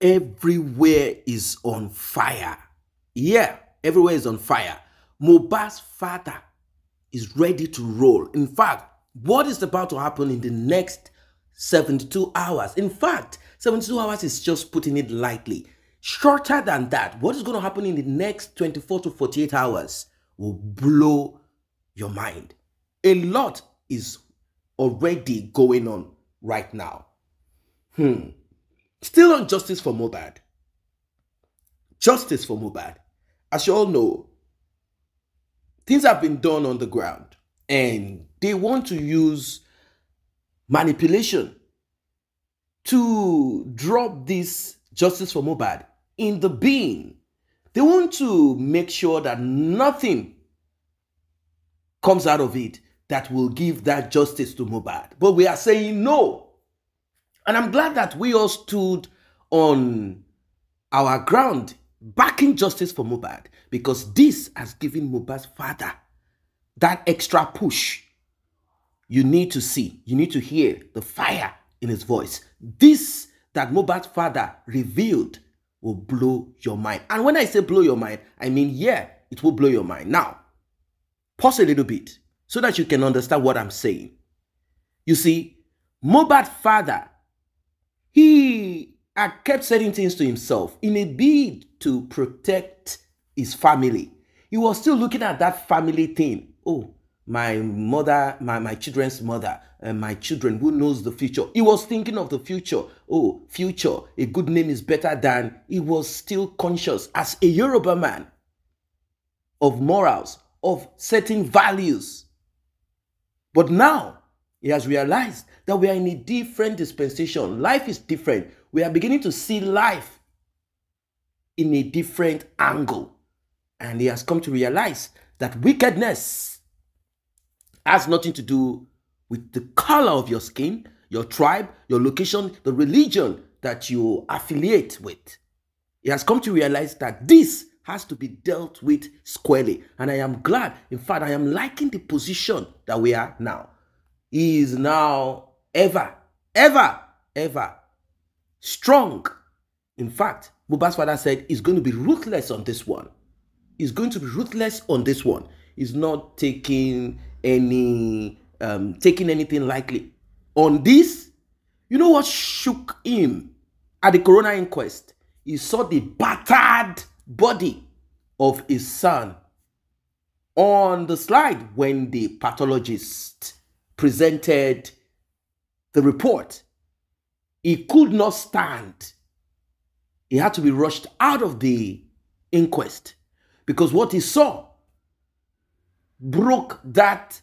Everywhere is on fire. Yeah, everywhere is on fire. Mohbad's father is ready to roll. In fact, what is about to happen in the next 72 hours? In fact, 72 hours is just putting it lightly. Shorter than that, what is going to happen in the next 24 to 48 hours will blow your mind. A lot is already going on right now. Still on justice for Mohbad. Justice for Mohbad. As you all know, things have been done on the ground and they want to use manipulation to drop this justice for Mohbad in the bin. They want to make sure that nothing comes out of it that will give that justice to Mohbad. But we are saying no. And I'm glad that we all stood on our ground backing justice for Mohbad, because this has given Mohbad's father that extra push. You need to see, you need to hear the fire in his voice. This that Mohbad's father revealed will blow your mind. And when I say blow your mind, I mean, yeah, it will blow your mind. Now, pause a little bit so that you can understand what I'm saying. You see, Mohbad's father, he had kept saying things to himself in a bid to protect his family. He was still looking at that family thing. Oh, my mother, my children's mother, and my children, who knows the future? He was thinking of the future. Oh, future, a good name is better than. He was still conscious as a Yoruba man of morals, of certain values. But now, he has realized that we are in a different dispensation. Life is different. We are beginning to see life in a different angle. And he has come to realize that wickedness has nothing to do with the color of your skin, your tribe, your location, the religion that you affiliate with. He has come to realize that this has to be dealt with squarely. And I am glad, in fact, I am liking the position that we are now. He is now ever strong. In fact, Mohbad's father said he's going to be ruthless on this one. He's going to be ruthless on this one. He's not taking anything lightly. On this, you know what shook him at the coroner inquest? He saw the battered body of his son on the slide when the pathologist presented the report. He could not stand. He had to be rushed out of the inquest because what he saw broke that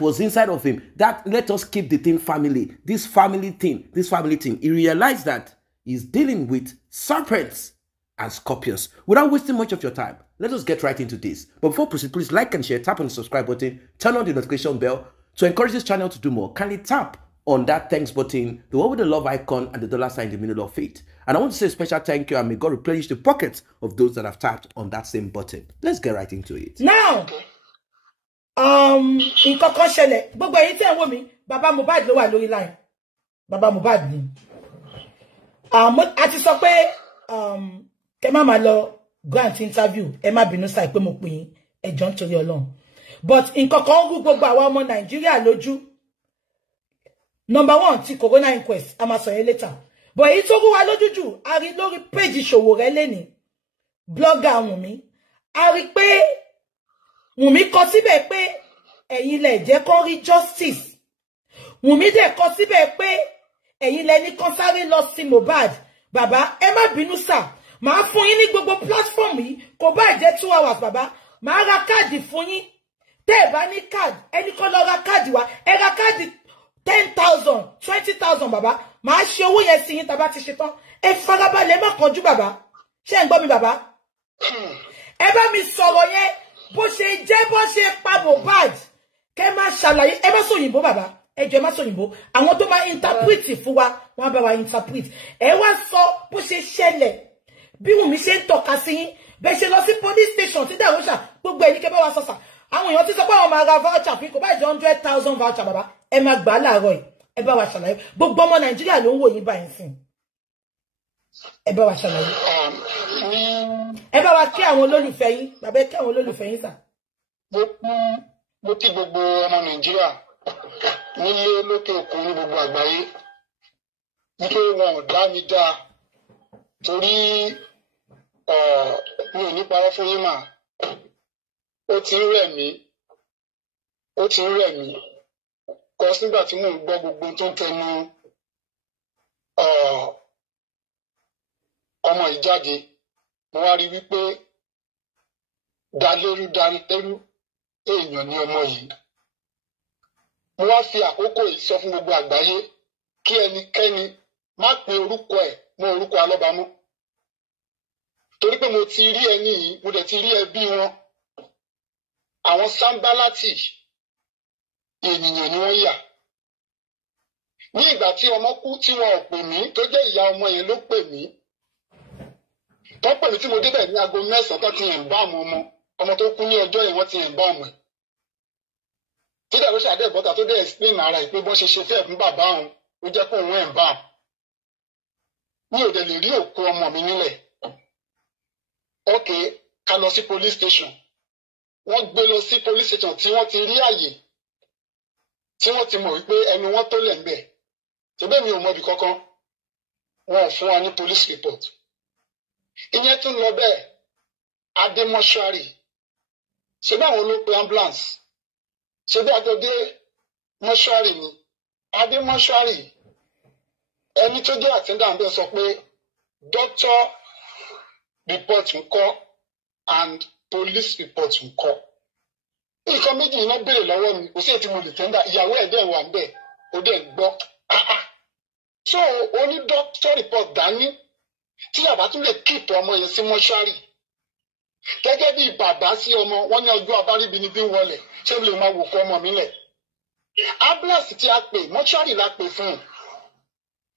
was inside of him. That let us keep the thing family. This family thing. He realized that he's dealing with serpents and scorpions. Without wasting much of your time, let us get right into this. But before we proceed, please like and share, tap on the subscribe button, turn on the notification bell to encourage this channel to do more. Kindly tap on that thanks button, the one with the love icon and the dollar sign in the middle of it. And I want to say a special thank you, and may God replenish the pockets of those that have tapped on that same button. Let's get right into it. Now, in kan ṣẹlẹ̀, gbogbo ẹ̀yin tẹ́ ń wò mí, Baba Mohbad ló wà lórí line. Baba Mohbad ni. A ti sọ pé kẹ́ má máa lọ grant interview, ẹ má bínú sáì pé mo pè yín, ẹ jọ̀ọ́ nítorí Ọlọ́run. But in kan rú gbogbo àwa ọmọ Nàìjíríà lójú. Number 1, ti corona inquest, a máa sọ yẹn later. But èyí tó rú wa lójú jù, a rí lórí page Sowore lẹ́ni, blogger Wunmi. A rí pé Wunmi kọ síbẹ̀ pé ẹ̀yin lẹ jẹ́ kó rí justice. Wunmi dẹ̀ kọ síbẹ̀ pé ẹ̀yin lẹ ní kó sáré lọ sí Mohbad. Bàbá, ẹ má bínú sà. Màá fún yín ní gbogbo platform yìí, kò bá jẹ́ 2 hours bàbá. Màá ra káàdì fún yín. Tẹ́ ẹ bá ní káàdì, ẹni kó lọ ra káàdì wa. Ẹ ra káàdì 10,000, 20,000 bàbá. Màá ṣe owó yẹn sí yín tá bá ti ṣe tán. Ẹ farabalẹ̀ má kánjú bàbá. Ṣé ń gbọ́ mi bàbá? Ẹ bá mi sọ̀rọ̀ yẹn bó ṣe jẹ́ bó ṣe pa Mohbad. Kẹ́ má ṣàlàyé, ẹ má sọ òyìnbó bàbá. Ẹ jọ̀ọ́ ẹ má sọ òyìnbó. Àwọn tó máa interpret fún wa, wọ́n bá wa interpret. Ẹ wá sọ bó ṣe ṣẹlẹ̀. Bí Wunmi ṣe ń tọ́ka sí yín, bẹ́ ṣe lọ sí police station tí Dàrúṣà, gbogbo ẹ̀yin kẹ́ bá wa sọ̀sà. Àwọn èèyàn ti sọ pé àwọn máa ra voucher fún kò bá jẹ́ 100,000 voucher bàbá. Ẹ má gbà láàárọ̀ yìí. Ẹ bá wa ṣàlàyé. Gbogbo ọmọ Nàìjíríà ló ń wò yín báyìí sìn. ẹ bá wa ṣàlàyé. Ẹ bá wa kí àwọn olólùfẹ́ yín, bàbá kí àwọn olólùfẹ́ yín sà. Mo kí gbogbo ọmọ Nàìjíríà nílé lókè òkun ní gbogbo àgbáyé wípé wọn ò dá mi dá torí mi ò ní parọ́ fún yín mà. Ó ti ń rẹ̀ mí kọ́ nígbà tí mò ń gbọ́ gbogbo tó ń tẹnu ọmọ yìí jáde, mo wá rí wípé dalérú èèyàn ní ọmọ yìí. Mo wá fi àkókò yìí sọ fún gbogbo àgbáyé kí ẹnikẹ́ni má pe orúkọ ẹ̀ mọ́ orúkọ alọ́bàmú, torí pé mo ti rí ẹni yìí, mo dẹ̀ ti rí ẹbí wọn. Àwọn sáńbálátì ènìyàn ni wọ́n yà. Ní ìgbà tí ọmọ kú tí wọn ò pè mí, tó jẹ́ ìyá ọmọ yẹn ló pè mí. Tó pè mí tí mo débẹ̀ ní aago 9 tó ti yẹn bá àwọn ọmọ tó kú ní ọjọ́ yẹn wọ́n ti yẹn bá ọmọ ẹ̀. Tí dàrú ṣàdé ìbọ́ta tó dé explain ara ẹ̀ pé bọ́n ṣe fẹ́ fún bàbá òun ó jẹ́ kó òun ẹ̀ ń bá òun. Mi ò dẹ̀ lè rí òkú ọmọ mi nílẹ̀. Ok, ká lọ sí police station. Wọ́n gbé lọ sí police station tí wọ́n ti rí àyè, tí wọ́n ti mọ̀ wípé ẹnu wọn tó lẹ̀ ń bẹ̀. Ṣùgbọ́n mi ò mọ ibi kankan, wọn ò fún wa ní police report. Ìyẹn tún lọ bẹ́ẹ̀, adé mọ́ṣúárì. Ṣé báwọn ló pe ambulance? Ṣé bí àjọdé mọ́ṣúárì ni? Adé mọ́ṣúárì. Ẹni tó jẹ́ attendant bẹ́ẹ̀ sọ pé doctor report ńkọ́ and police report ńkọ́. Nǹkan méjì iná béèrè lọ́wọ́ mi, kò sí èyí tí mo lè tẹ́ndà, ìyàwó ẹ̀ dẹ̀ wà ń bẹ̀, ó dẹ̀ ń gbọ́. So ó ní doctor report dání tí bàbá tún lè kíìpù ọmọ yẹn sí mọ́ṣúárì. Gẹ́gẹ́ bí bàbá sí ọmọ, wọ́n ní ọjọ́ abáríbi ni bí ń wọlé, ṣé lè máa wò kọ́ ọmọ mi lẹ̀. Ambulance tí a pè, mọ́ṣúárì la pè fún un.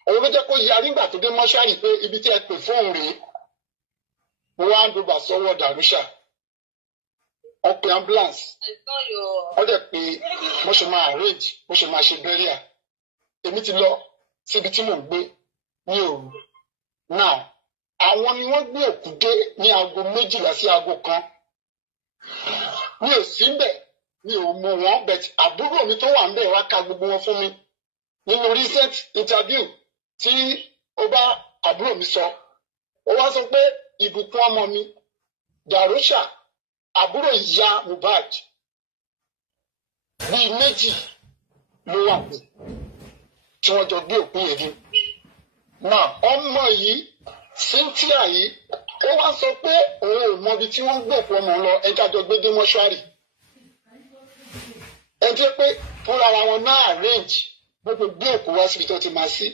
Òun ló jẹ́ kó yarí nígbà tó dé mọ́ṣúárì pé ibi tí ẹ pè fóun rèé. Mo wá ń dùbà sọ́wọ́ Dàrúṣà. Wọ́n pe ambulance. Wọ́n dẹ̀ pé mo ṣe máa arrange, mo ṣe máa ṣe burial. Èmi ti lọ síbi tí mò ń gbé ní òru. Now, àwọn ni wọ́n gbé òkú dé ní aago 12 sí aago 1. Mi ò sí bẹ̀, mi ò mọ̀ wọ́n, but àbúrò mi tó wà ń bẹ̀ wá ka gbogbo wọn fún mi. Nínú recent interview tí ó bá àbúrò mi sọ, ó wá sọ pé ìbùkún ọmọ mi, Dàrúṣà, àbúrò ìyá Mohbad, bíi méjì ló wà pé tí wọ́n jọ gbé òkú yẹn dé. Now, ọmọ yìí, Cynthia yìí, ó wá sọ pé òun ò mọ ibi tí wọ́n gbé òkú ọmọ lọ, ẹjọ́ àjọ gbé dé mọ́ṣúárì. Ẹ jẹ́ pé fúnra wọn náà arrange gbogbo gbé òkú wá síbi tó ti máa sí.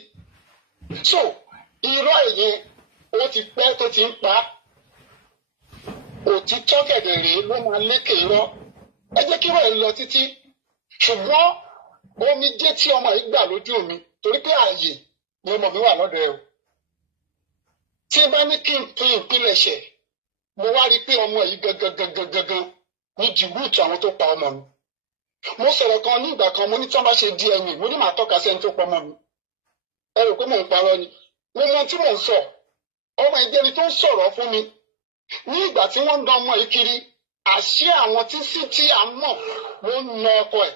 So, irọ́ ìyẹn ó ti pẹ́ tó ti ń pa. Òtítọ́ kẹ̀dẹ̀ rèé ló máa lékè irọ́. Ẹ jẹ́ kí wọ́n lọ títí. Ṣùgbọ́n omijé tí ọmọ yìí gbà lójú mi torí pé ààyè ni ọmọ mi wà lọ́dọ̀ ẹ̀ o. Tí n bá ní kí n pín ìpilẹ̀ṣẹ̀, mo wá rí i pé ọmọ yìí gangan ní jìbúùtù àwọn tó pa ọmọ mi. Mo sọ̀rọ̀ kan ní ìgbà kan, mo ní tí wọ́n bá ṣe di ẹ̀yìn, mo ní màá tọ́ka sí ẹni tó pa ọmọ mi. Ẹ rò pé mò ń parọ́ ni. Mo mọ tí mò ń sọ. Ọmọ ìjẹni tó ń sọ̀rọ̀ fún mi. Ní ìgbà tí wọ́n ń dán ọmọ yìí kiri, àṣé àwọn tí à ń mọ̀ ló ń na ọkọ ẹ̀.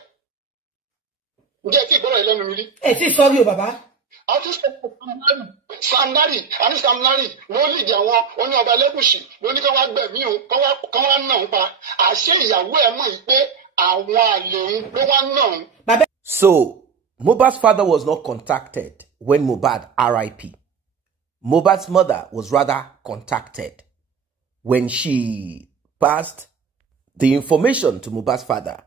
Ǹjẹ́ kí ìgbọ́rọ̀ ẹlẹ́nu mi rí? Ẹ sì sọ rí o bàbá. Àti Samnari ló lìdí àwọn oní ọba Lẹ́gùṣì ló ní kí wọ́n gbẹ̀mí òun, kí wọ́n nà ń pa. Àṣé ìyàwó ẹ̀ mọ̀ yìí pé àwọn àlè òun ló wá nà ń. So, Mohbad's father was not contacted when Mohbad RIP. Mohbad's mother was rather contacted when she passed the information to Mohbad's father.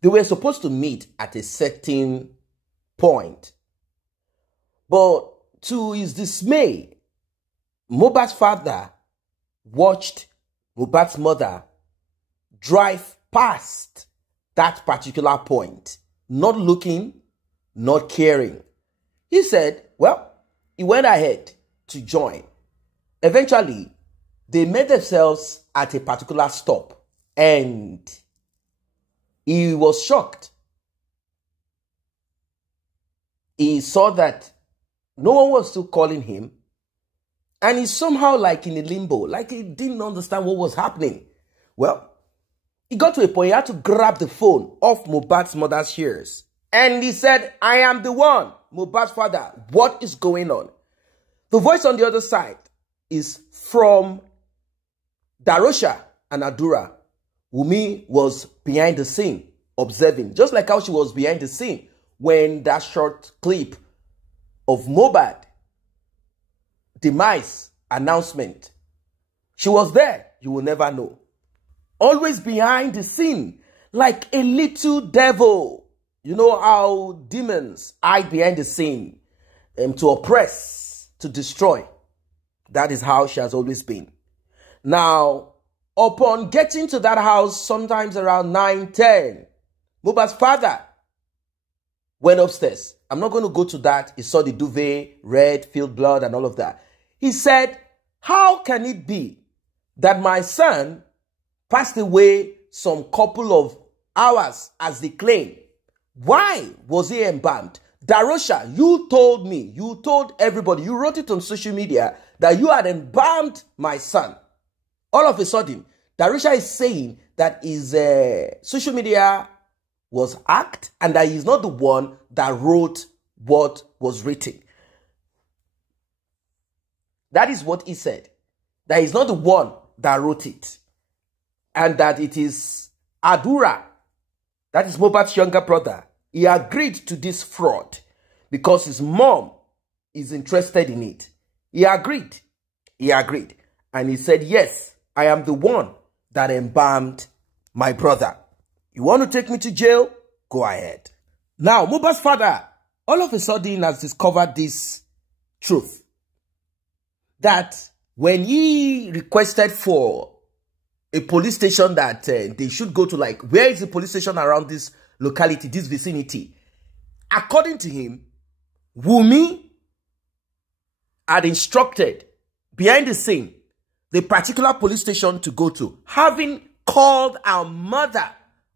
They were supposed to meet at a certain point. But to his dismay, Mohbad's father watched Mohbad's mother drive past that particular point, not looking, not caring. He said, well, he went ahead to join. Eventually, they met themselves at a particular stop and he was shocked. He saw that no one was still calling him. And he's somehow like in a limbo, like he didn't understand what was happening. Well, he got to a point he had to grab the phone off Mohbad's mother's ears. And he said, I am the one, Mohbad's father. What is going on? The voice on the other side is from Darosha and Adura. Wunmi was behind the scene, observing, just like how she was behind the scene when that short clip of Mohbad demise announcement. She was there. You will never know. Always behind the scene, like a little devil. You know how demons hide behind the scene to oppress, to destroy. That is how she has always been. Now, upon getting to that house, sometimes around 9, 10, Mohbad's father went upstairs. I'm not going to go to that. He saw the duvet, red, filled blood, and all of that. He said, how can it be that my son passed away some couple of hours as they claim? Why was he embalmed? Darosha, you told me, you told everybody, you wrote it on social media that you had embalmed my son. All of a sudden, Darosha is saying that his social media was hacked and that he's not the one that wrote what was written. That is what he said. That he's not the one that wrote it. And that it is Adura, that is Mohbad's younger brother. He agreed to this fraud because his mom is interested in it. He agreed. He agreed. And he said, yes, I am the one that embalmed my brother. You want to take me to jail? Go ahead. Now, Mohbad's father, all of a sudden, has discovered this truth. That when he requested for a police station that they should go to, like, where is the police station around this locality, this vicinity? According to him, Wunmi had instructed behind the scene the particular police station to go to, having called our mother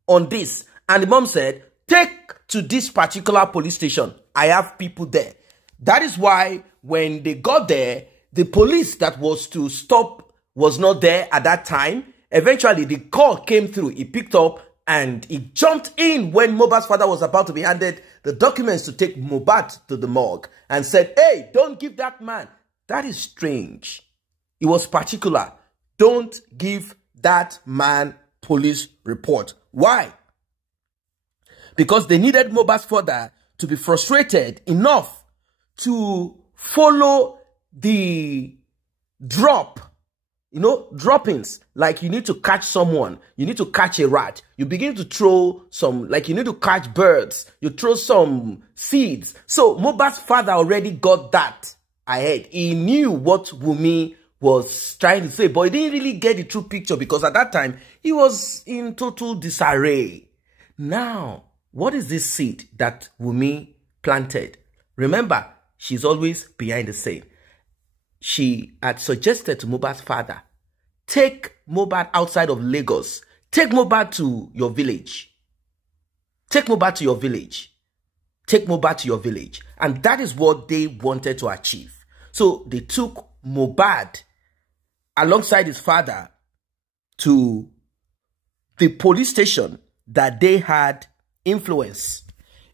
on this. And the mom said, take to this particular police station. I have people there. That is why when they got there, the police that was to stop was not there at that time. Eventually, the call came through. He picked up and he jumped in when Mohbad's father was about to be handed the documents to take Mohbad to the morgue and said, hey, don't give that man. That is strange. He was particular. Don't give that man police report. Why? Because they needed Mohbad's father to be frustrated enough to follow the droppings. Like you need to catch someone, you need to catch a rat, you begin to throw some, like you need to catch birds, you throw some seeds. So Mohbad's father already got that ahead. He knew what Wunmi was trying to say, but he didn't really get the true picture because at that time he was in total disarray. Now, what is this seed that Wunmi planted? Remember, she's always behind the scene. She had suggested to Mohbad's father, take Mohbad outside of Lagos. Take Mohbad to your village. Take Mohbad to your village. Take Mohbad to your village. And that is what they wanted to achieve. So they took Mohbad alongside his father to the police station that they had influence.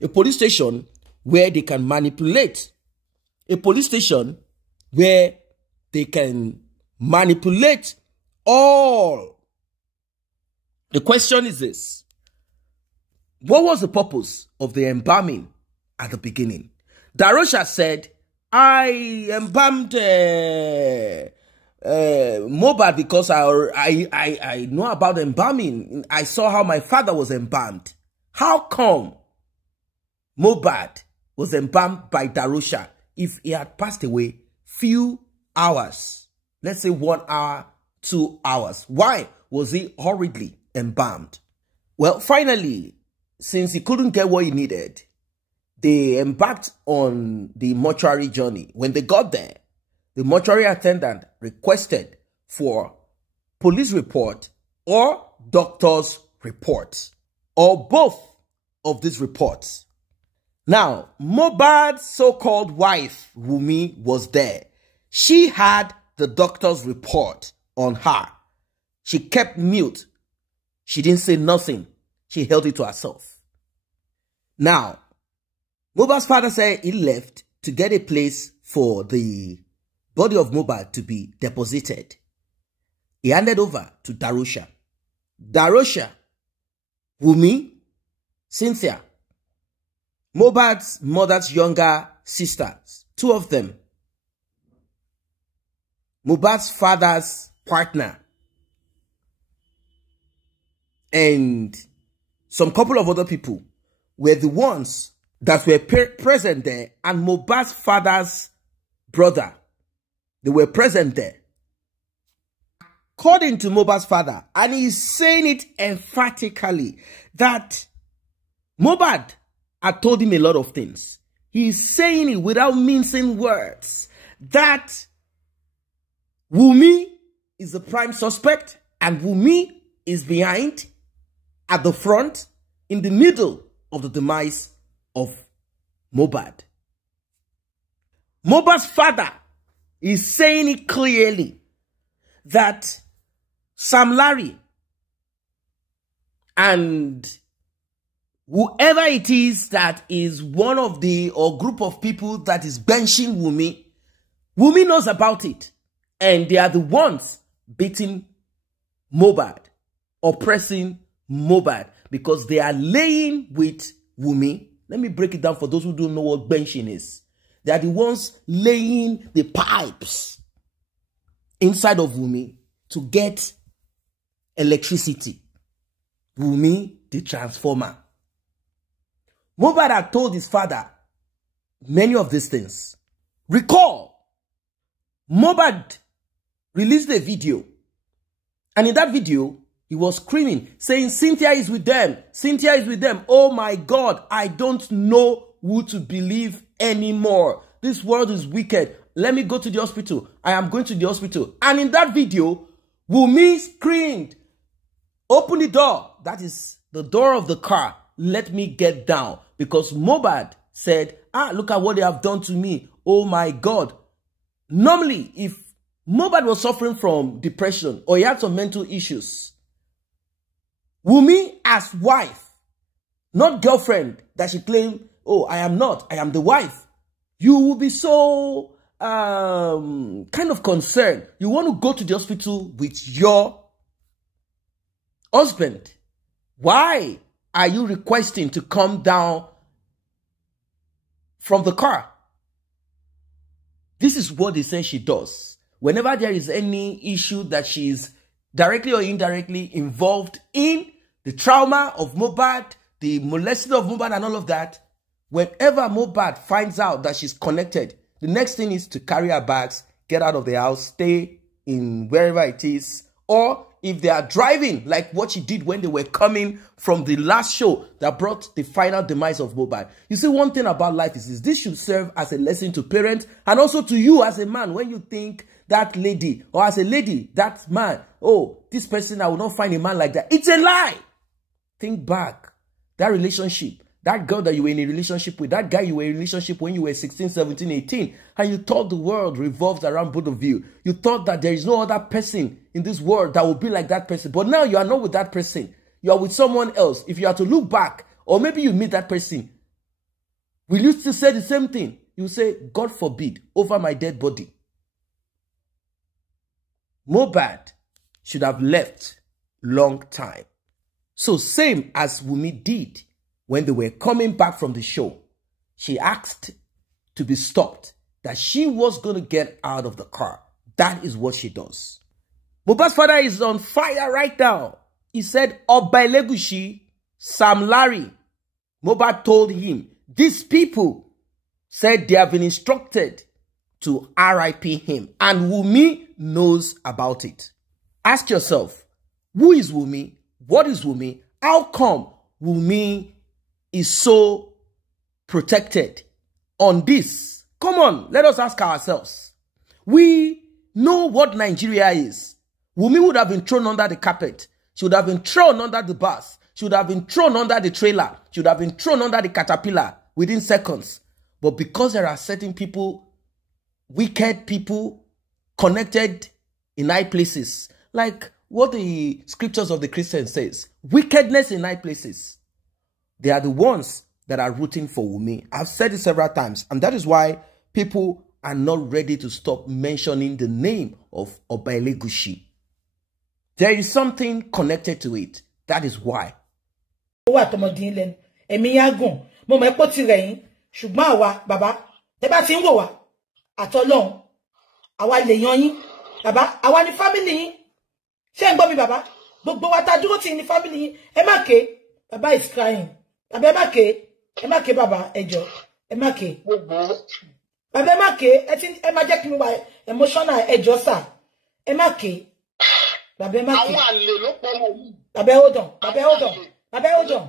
A police station where they can manipulate. A police station where they can manipulate all. The question is this. What was the purpose of the embalming at the beginning? Darosha said, I embalmed Mohbad because I know about embalming. I saw how my father was embalmed. How come Mohbad was embalmed by Darosha if he had passed away few hours? Let's say 1 hour, 2 hours. Why was he hurriedly embalmed? Well, finally, since he couldn't get what he needed, they embarked on the mortuary journey. When they got there, the mortuary attendant requested for police report or doctor's report, or both of these reports. Now, Mohbad's so-called wife, Wunmi, was there. She had the doctor's report on her. She kept mute. She didn't say nothing. She held it to herself. Now, Mohbad's father said he left to get a place for the body of Mohbad to be deposited. He handed over to Darosha. Darosha, Wunmi, Cynthia, Mohbad's mother's younger sisters, 2 of them, Mohbad's father's partner, and some couple of other people were the ones that were present there, and Mohbad's father's brother, they were present there. According to Mohbad's father, and he's saying it emphatically, that Mohbad had told him a lot of things. He's saying it without mincing words, that Wunmi is the prime suspect, and Wunmi is behind, at the front, in the middle of the demise of Mohbad. Mohbad's father is saying it clearly that Sam Larry and whoever it is that is one of the or group of people that is benching Wunmi, Wunmi knows about it, and they are the ones beating Mohbad, oppressing Mohbad, because they are laying with Wunmi. Let me break it down for those who don't know what benching is. They are the ones laying the pipes inside of Wunmi to get electricity. Wunmi, the transformer. Mohbad had told his father many of these things. Recall, Mohbad released a video, and in that video, he was screaming, saying, Cynthia is with them. Cynthia is with them. Oh my God, I don't know who to believe anymore. This world is wicked. Let me go to the hospital. I am going to the hospital. And in that video, Wunmi screamed, open the door. That is the door of the car. Let me get down. Because Mohbad said, look at what they have done to me. Oh my God. Normally, if Mohbad was suffering from depression or he had some mental issues, Wunmi as wife, not girlfriend, that she claimed, oh, I am not, I am the wife. You will be so kind of concerned. You want to go to the hospital with your husband. Why are you requesting to come down from the car? This is what they say she does. Whenever there is any issue that she is directly or indirectly involved in the trauma of Mohbad, the molesting of Mohbad and all of that, whenever Mohbad finds out that she's connected, the next thing is to carry her bags, get out of the house, stay in wherever it is. Or if they are driving, like what she did when they were coming from the last show that brought the final demise of Mohbad. You see, one thing about life is this should serve as a lesson to parents and also to you as a man. When you think that lady, or as a lady, that man, oh, this person, I will not find a man like that. It's a lie. Think back. That relationship, that girl that you were in a relationship with, that guy you were in a relationship when you were 16, 17, 18, and you thought the world revolved around both of you. You thought that there is no other person in this world that will be like that person. But now you are not with that person. You are with someone else. If you are to look back, or maybe you meet that person, will you still say the same thing? You say, God forbid, over my dead body. Mohbad should have left long time. So same as Wunmi did when they were coming back from the show. She asked to be stopped, that she was going to get out of the car. That is what she does. Mohbad's father is on fire right now. He said, Oba Elegushi, Sam Larry. Mohbad told him, these people said they have been instructed to RIP him. And Wunmi knows about it. Ask yourself, who is Wunmi? What is Wunmi? How come Wunmi is so protected on this? Come on, let us ask ourselves. We know what Nigeria is. Wunmi would have been thrown under the carpet. She would have been thrown under the bus. She would have been thrown under the trailer. She would have been thrown under the caterpillar within seconds. But because there are certain people, wicked people, connected in high places, like what the scriptures of the Christians says, wickedness in high places, they are the ones that are rooting for Wunmi. I've said it several times, and that is why people are not ready to stop mentioning the name of Oba Elegushi. There is something connected to it. That is why. Baba, àwa ni family yín. Ṣé ń gbọ́ mi baba? Gbogbo wa tá dúró tì ní family yín. Ẹ má ké. Baba is crying. Baba ẹ má ké. Ẹ má ké baba, ẹ jọ̀ọ́. Ẹ má ké. Baba ẹ má ké. Ẹ má jẹ́ kí mi wà emotional, ẹ jọ̀ọ́ sir. Ẹ má ké. Baba ẹ má ké. Àwọn àlè ló pọ̀ mọ́ yìí. Baba hold on. Baba hold on. Baba hold on.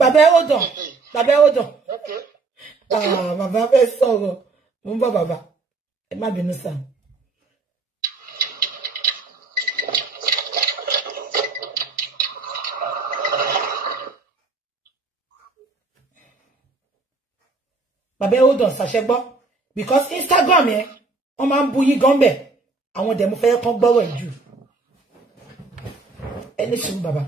Baba hold on. Baba hold on. Okay. Ah, baba fẹ́ sọ̀rọ̀. Mo ń bọ̀ baba. Ẹ má bínú sir. Baba hold on sashegbo because Instagram yẹn wọ́n máa ń bu yín gan be àwọn demo fẹ́ kan gbọ́rọ̀ jù ẹni sùn baba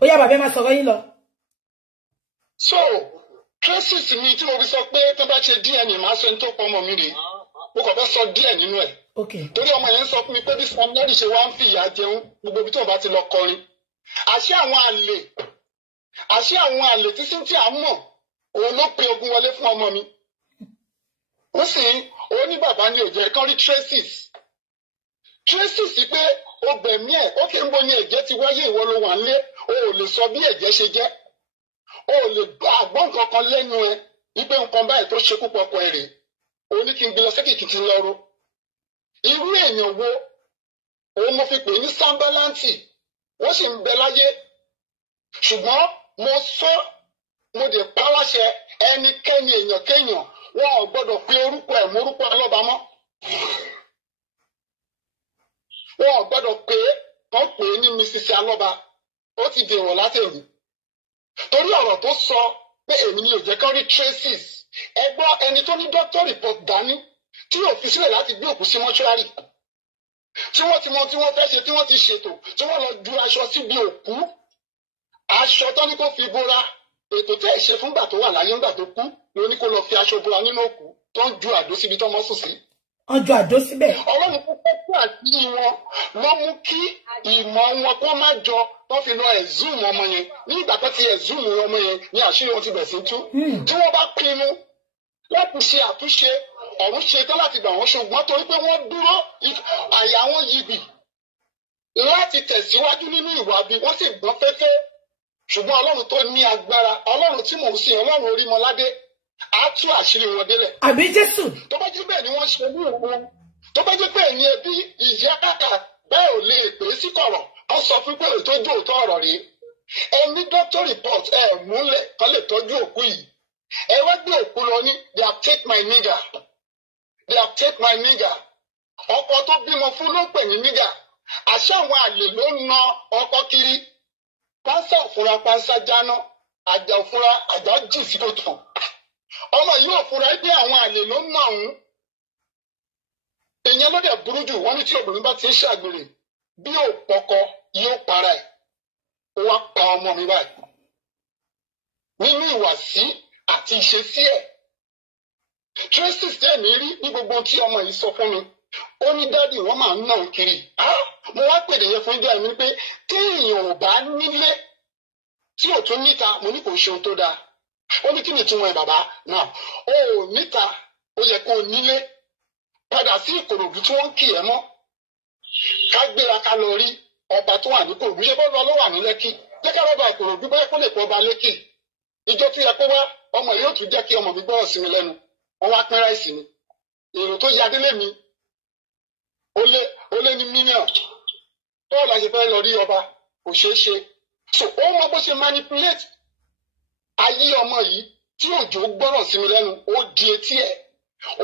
ó yá baba má sọ̀rọ̀ yín lọ. So traces mi tí mo fi sọ pé tó bá ṣe DNA máa sọ ní tó pọ̀ mọ́ mi rè mo kàn fẹ́ sọ díẹ̀ nínú ẹ̀. Okay. Torí ọmọ yẹn sọ fún mi pé bí Samuel ṣe wá ń fi ìyà jẹun gbogbo ibi tó bá ti lọ kọrin. Àṣé àwọn àlè tí Cynthia mọ̀ òun ló pe ogun wọlé fún ọmọ mi. Ó sì òun ní bàbá ní òjò ẹ̀kan rí traces. Traces pé ó gbẹ̀mí ẹ̀ ó kí n bo ní ẹ̀jẹ̀ ti wáyé ìwọ ló wà nílé o ò lè sọ bí ẹ̀jẹ̀ ṣe jẹ́. O ò lè àgbọ̀n kankan lẹ́nu ẹ wípé nǹkan báyìí tó ṣekú pọ̀pọ̀ ẹ̀ rè. Òun ní kí n gbé lọ sẹ́kìkì kí n lọ ro. Irú èèyàn wo òun mo fi pè ní Sambalanti wọ́n sì ń bẹ láyé ṣùgbọ́n mo sọ mo dé pa láṣẹ ẹnikẹ́ni èèyàn kéèyàn wọn ò gbọ́dọ̀ pe orúkọ ẹ̀ mórúkọ ọlọ́ba mọ́ wọn ò gbọ́dọ̀ pé wọ́n pè é ní Mrs. Alọ́ba ó ti dèrò látẹ̀yìn torí ọ̀rọ̀ tó sọ pé èmi ni ò jẹ́ kán rí traces ẹ gbọ́ ẹni tó ní doctor report dání tí yóò fi sílẹ̀ láti gbé òkú sí mọ́ṣúárì tí wọ́n ti mọ tí wọ́n fẹ́ ṣe tí wọ́n ti ṣètò tí wọ́n lọ ju aṣọ síbi òkú aṣọ tó ní kó fi bora ètò tẹ́ ẹ̀ ṣe fúngbà tó wà láyé ńgbà tó kú ló ní kó lọ fi aṣọ bora nínú òkú tó ń ju àdó síbi tó mọ́ sùn sí. Ọjọ́ àdó síbẹ̀. Ọlọ́run púpọ̀ kú àti wọn ló mú kí ìmọ̀ wọn kó má jọ tó fi lọ ẹ̀zúùm ọmọ yẹn ní ìgbà tó ti ẹ̀zúùm ọmọ yẹn ní àṣírí wọn ti bẹ̀ sí tú. Tí wọ́n bá pinnu láti ṣe àtúnṣe ọ̀run ṣe tán láti gbà wọ́n ṣùgbọ́n torí pé wọ́n dúró àyà wọn yìbì láti tẹ̀síwájú nínú ìwà bí wọ́n sì gbọ́n fẹ́fẹ́ ṣùgbọ́n Ọlọ́run tó ní agbára Ọlọ́run tí mò ń sìn Ọlọ́run Orímọládé á tú àṣírí wọn délẹ̀. Àbí Jésù. Tó bá jẹ́ bẹ́ẹ̀ ni wọ́n ṣe ní òun tó bá jẹ́ bẹ́ẹ̀ ni ẹbí ìyá kàkà bẹ́ẹ̀ ò lè pè é sí kọ̀rọ̀ wọ́n sọ fún pé ètò ojú òótọ́ ọ̀rọ̀ rèé ẹni doctor report múlẹ̀ kán lè tọ́jú òkú yìí ẹ wá gbé òkú lọ ní they have take my nigger they have take my nigger ọkọ tó bímọ fún ló pè ní nigger àṣà àwọn àlè ló ń na ọkọ kiri pánsá òfúra pánsá jáná àjà òfúra àjà jì sí kòtò ọmọ yìí òfúra pé àwọn àlè ló ń nà òun èèyàn ló dẹ̀ burú jù wọ́n ní tí obìnrin bá ti ń ṣàgbèrè bí ò pọkọ yóò para ẹ̀ ó wá pa ọmọ mi báyìí nínú ìwàsí àti ìṣesí ẹ̀ traces tẹ̀ mí rí ní gbogbo tí ọmọ yìí sọ fún mi ó ní dádì wọ́n máa ń nà ó kiri mo wá pèdè yẹn fún ìjọ ẹ̀mí pé téèyàn ò bá nílé tí ò tún níta mo ní kò ṣe ohun tó dáa ó ní kí ni ìtumọ̀ ẹ̀ bàbá náà ó ò níta ó yẹ kó o nílé padà sí Ìkòròdú tí wọ́n ń kì ẹ́ mọ́ ká gbéra ká lọ rí ọba tó wà ní Ìkòròdú ṣé bọ́ọ̀lù ló wà ní Lẹ́kì jẹ́ ká lọ́ba Ìkòròdú bóyá kó lè pọ̀ ọba Lẹ́kì ìjọ tó yẹ kó wá ọmọ yóò tún jẹ́ kí ọmọ mi gbọ́rọ̀ sí mi lẹ́nu wọ́n wá pín ráìsì ni èrò tó ya délé mi ó lé ní mílíọ̀nù bọ́ọ̀lù la ṣe fẹ́ lọ rí ọba kò ṣeé ṣe so ó mọ bó ṣe manipulate ayé ọmọ yìí tí òjò gbọ́rọ̀ sí mi lẹ́nu ó di etí ẹ̀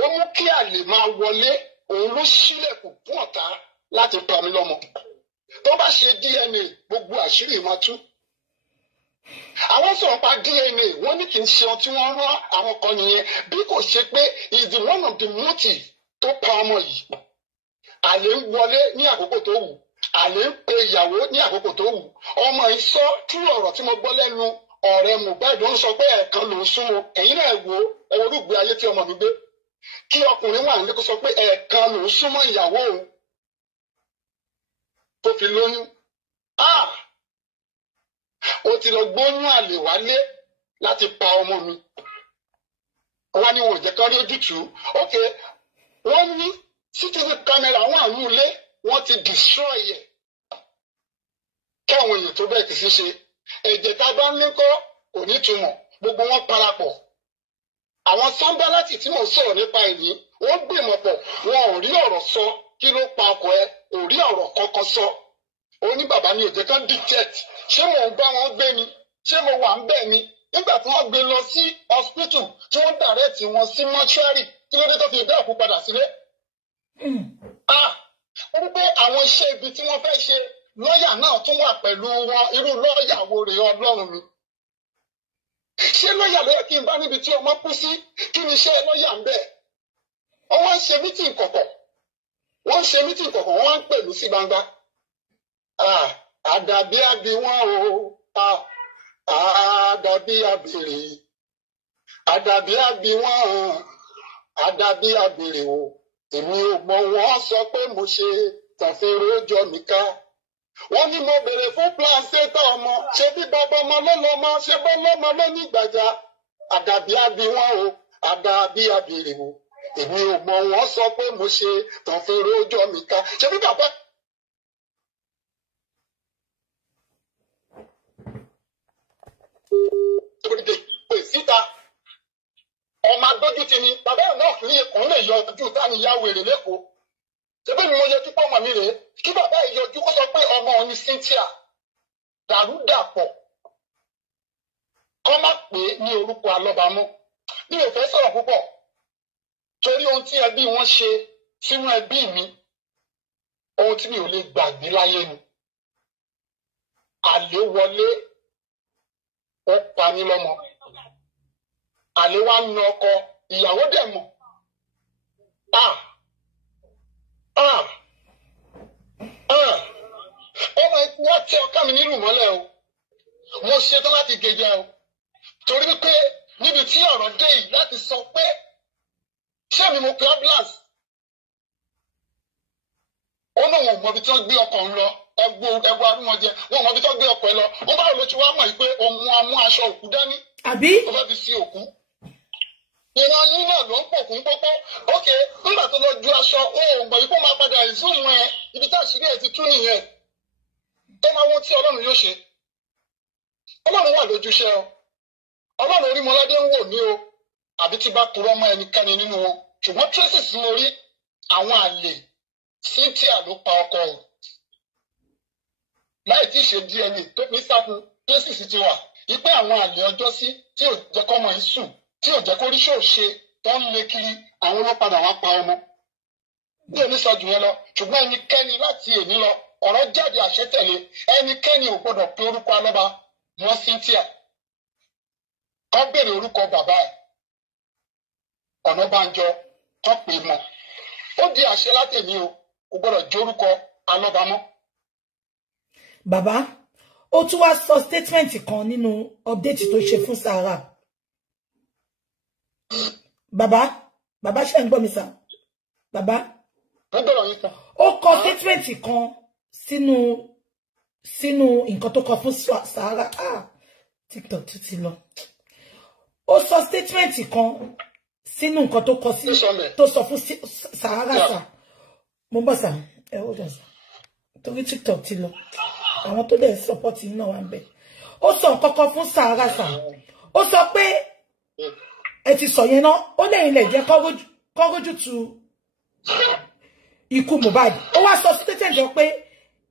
ó mú kí àlè máa wọlé òun ló ṣílẹ̀kùn fún ọ̀tá láti pa mí lọ́mọ tó bá ṣe DNA gbogbo àṣírí máa tú Àwọn sọ̀rọ̀ pa DNA wọ́n ní kì í ṣe ohun tí wọ́n rán àwọn kan nìyẹn bí kò ṣe pé is the one of the motive tó pa ọmọ yìí. Àlè ń wọlé ní àkókò tó wù, àlè ń pe ìyàwó ní àkókò tó wù. Ọmọ yìí sọ tú ọ̀rọ̀ tí mo gbọ́ lẹ́nu ọ̀rẹ́ Mohbad ń sọ pé ẹ̀ẹ̀kan ló ń súnmọ́. Ẹ̀yin náà wo orúgbé ayé tí ọmọ mi gbé. Kí ọkùnrin wà nílé kó sọ pé ẹ̀ẹ̀kan ló ń súnmọ́ ìyàwó òun tó fi lóyún. Ó ti lọ gbóyún àlè wálé láti pa ọmọ mi. Wọ́n ní wọn ò jẹ́ kán rí ojútùú. Ok, wọ́n ní CCTV camera wọn àánú ilé wọ́n ti destroy ẹ̀. Kí àwọn èèyàn tó bẹ̀rẹ̀ sí ṣe. Ẹ̀jẹ̀ tá a bá ń lé kọ́ kò ní túmọ̀. Gbogbo wọn parapọ̀. Àwọn Sámbálátì tí mò ń sọ̀rọ̀ nípa èyí, wọ́n gbìmọ̀ pọ̀, wọn ò rí ọ̀rọ̀ sọ. Kí ló pa ọkọ ẹ? Ò rí ọ̀rọ̀ kankan sọ. Ó ní bàbá mi ò jẹ́ kán detect. Ṣé mò ń bá wọn gbé ni? Ṣé mo wà ń bẹ̀ ni? Nígbà tí wọ́n gbé lọ sí hospital tí wọ́n direct wọn sí mọ́ṣúárì kí ló dé tó fi bẹ́ẹ̀ kú padà sílé. Ó rí pé àwọn iṣẹ́ ibi tí wọ́n fẹ́ ṣe lọ́ọ̀yà náà tún wà pẹ̀lú wọn irú lọ́ọ̀yà wo rèé Ọlọ́run mi. Ṣé lọ́ọ̀yà ló yẹ kí n bá níbi tí ọmọ kú sí? Kí ni iṣẹ́ lọ́ọ̀yà ń bẹ̀? Wọ́n ń ṣe mítìn kọ̀kọ̀. Wọ́n ń ṣe mítìn kọ̀kọ̀, wọ́n ń pè mí sí gbangba. Àdàbí àbí wọn o, àdàbí àbèrè, àdàbí àbí wọn o, àdàbí àbèrè o. Èmi ò mọ̀ wọ́n sọ pé mo ṣe tàfẹ́rẹ́ ọjọ́ mi ká. Wọ́n ní mo béèrè fún placenta ọmọ, ṣé bí bàbá ọmọ ló lọ́mọ, ṣé bọ́ lọ́mọ ló ní ìgbàjà. Àdàbí àbí wọn o, àdàbí àbèrè o. Èmi ò mọ̀ wọ́n sọ pé mo ṣe tàfẹ́rẹ́ ọjọ́ mi ká. Ṣé bí bàbá síta ọmọ agbójú ti ni bàbá ẹ̀ náà fi kàn lè yọ ojú táni ya wèrè lẹ́kọ̀ọ́. Ṣébí ni mo yọjú pọ̀ mọ̀ mi rèé kí bàbá ẹ̀ yọjú kó sọ pé ọmọ òun ni Cynthia dàrúdàpọ̀ kọ́ má pè é ní orúkọ alọ́bàmọ́. Mi ò fẹ́ sọ̀rọ̀ púpọ̀ torí ohun tí ẹbí wọn ṣe sínú ẹbí mi ohun tí mi ò lè gbàgbé láyé ni. Àlè wọlé ó pa mí lọ́mọ. Àlè wá ń na ọkọ ìyàwó dẹ̀ mọ̀. Ọmọ ikú wá tẹ ọkà mi nílùú mọ́lẹ̀ o. Mo ṣetán láti gèjẹ o. Torí wípé níbi tí ọ̀rọ̀ dé yìí láti sọ pé ṣé mi mo pe ambulance. Ó náà wọn ò mọ ibi tí wọ́n gbé ọkọ̀ ń lọ. Ẹgbẹ́ arúmọjẹ wọn ò mọ ibi tí wọ́n gbé ọkọ̀ ẹ lọ. Wọ́n bá lójú wa mọ̀ pé òun amú aṣọ òkú dání. Àbí? Ó fẹ́ fi sí òkú. Ìran yín náà ló ń pòkún pópó. Ókè, nígbà tó lọ ju aṣọ, ó gbọ́ yìí kó máa padà ìzúùmù ẹ̀ ibi tá àṣírí ẹ̀ ti tú nìyẹn. Ẹ máa wọ́n tí Ọlọ́run yóò ṣe. Ọlọ́run wà lójúṣe o. Ọlọ́run orí mọ́ládé ń wò ní o. Àbí tí bá purọ́ mọ́ ẹnikẹ́ni nínú wọn. Ṣùgbọ́n traces mo rí àwọn àlè Cynthia ló pa ọkọ o. Láì tí ì ṣe DNA tó ní sáfún traces ti wà. Ipé àwọn àlè ọjọ́ sí tí ò jẹ́ kọ́mọ yìí sùn tí ò jẹ́ kó rí ṣòṣe tó ń lé kiri àwọn ló padà wá pa ọmọ. Bí èmi sọ jù yẹn lọ ṣùgbọ́n ẹnikẹ́ni láti èmi lọ ọ̀rọ̀ jáde àṣẹ tẹ̀lé ẹnikẹ́ni ò gbọdọ̀ pé orúkọ alọ́ba wọn Cynthia. Kọ́ béèrè orúkọ bàbá ẹ̀ Ọ̀nàbánjọ tó pè mọ́. Ó di àṣẹ látẹ̀mí o kò gbọdọ̀ jẹ́ orúkọ alọ́ba mọ́. Bàbá ó tún wá sọ statement kan nínú update tó ṣe fún Sahara. Bàbá ṣe ń gbọ́ mi sà. Bàbá ó kọ statement kan sínú nǹkan tó kọ fún Sahara. TikTok ti lọ. Ó sọ statement kan sínú nǹkan tó kọ sí tó sọ fún Sahara sà. Mo bọ́ sà ẹ ó dọ̀ sà torí TikTok ti lọ. Àwọn tó dẹ̀ support náà wà ń bẹ̀. Ó sọ nǹkan kan fún Sahara sà. Ó sọ pé ẹ ti sọ yẹn náà ó lẹ́yìn lè jẹ́ kọ́rójú tu ikú Mohbad. Ó wá sọ statement jọ pé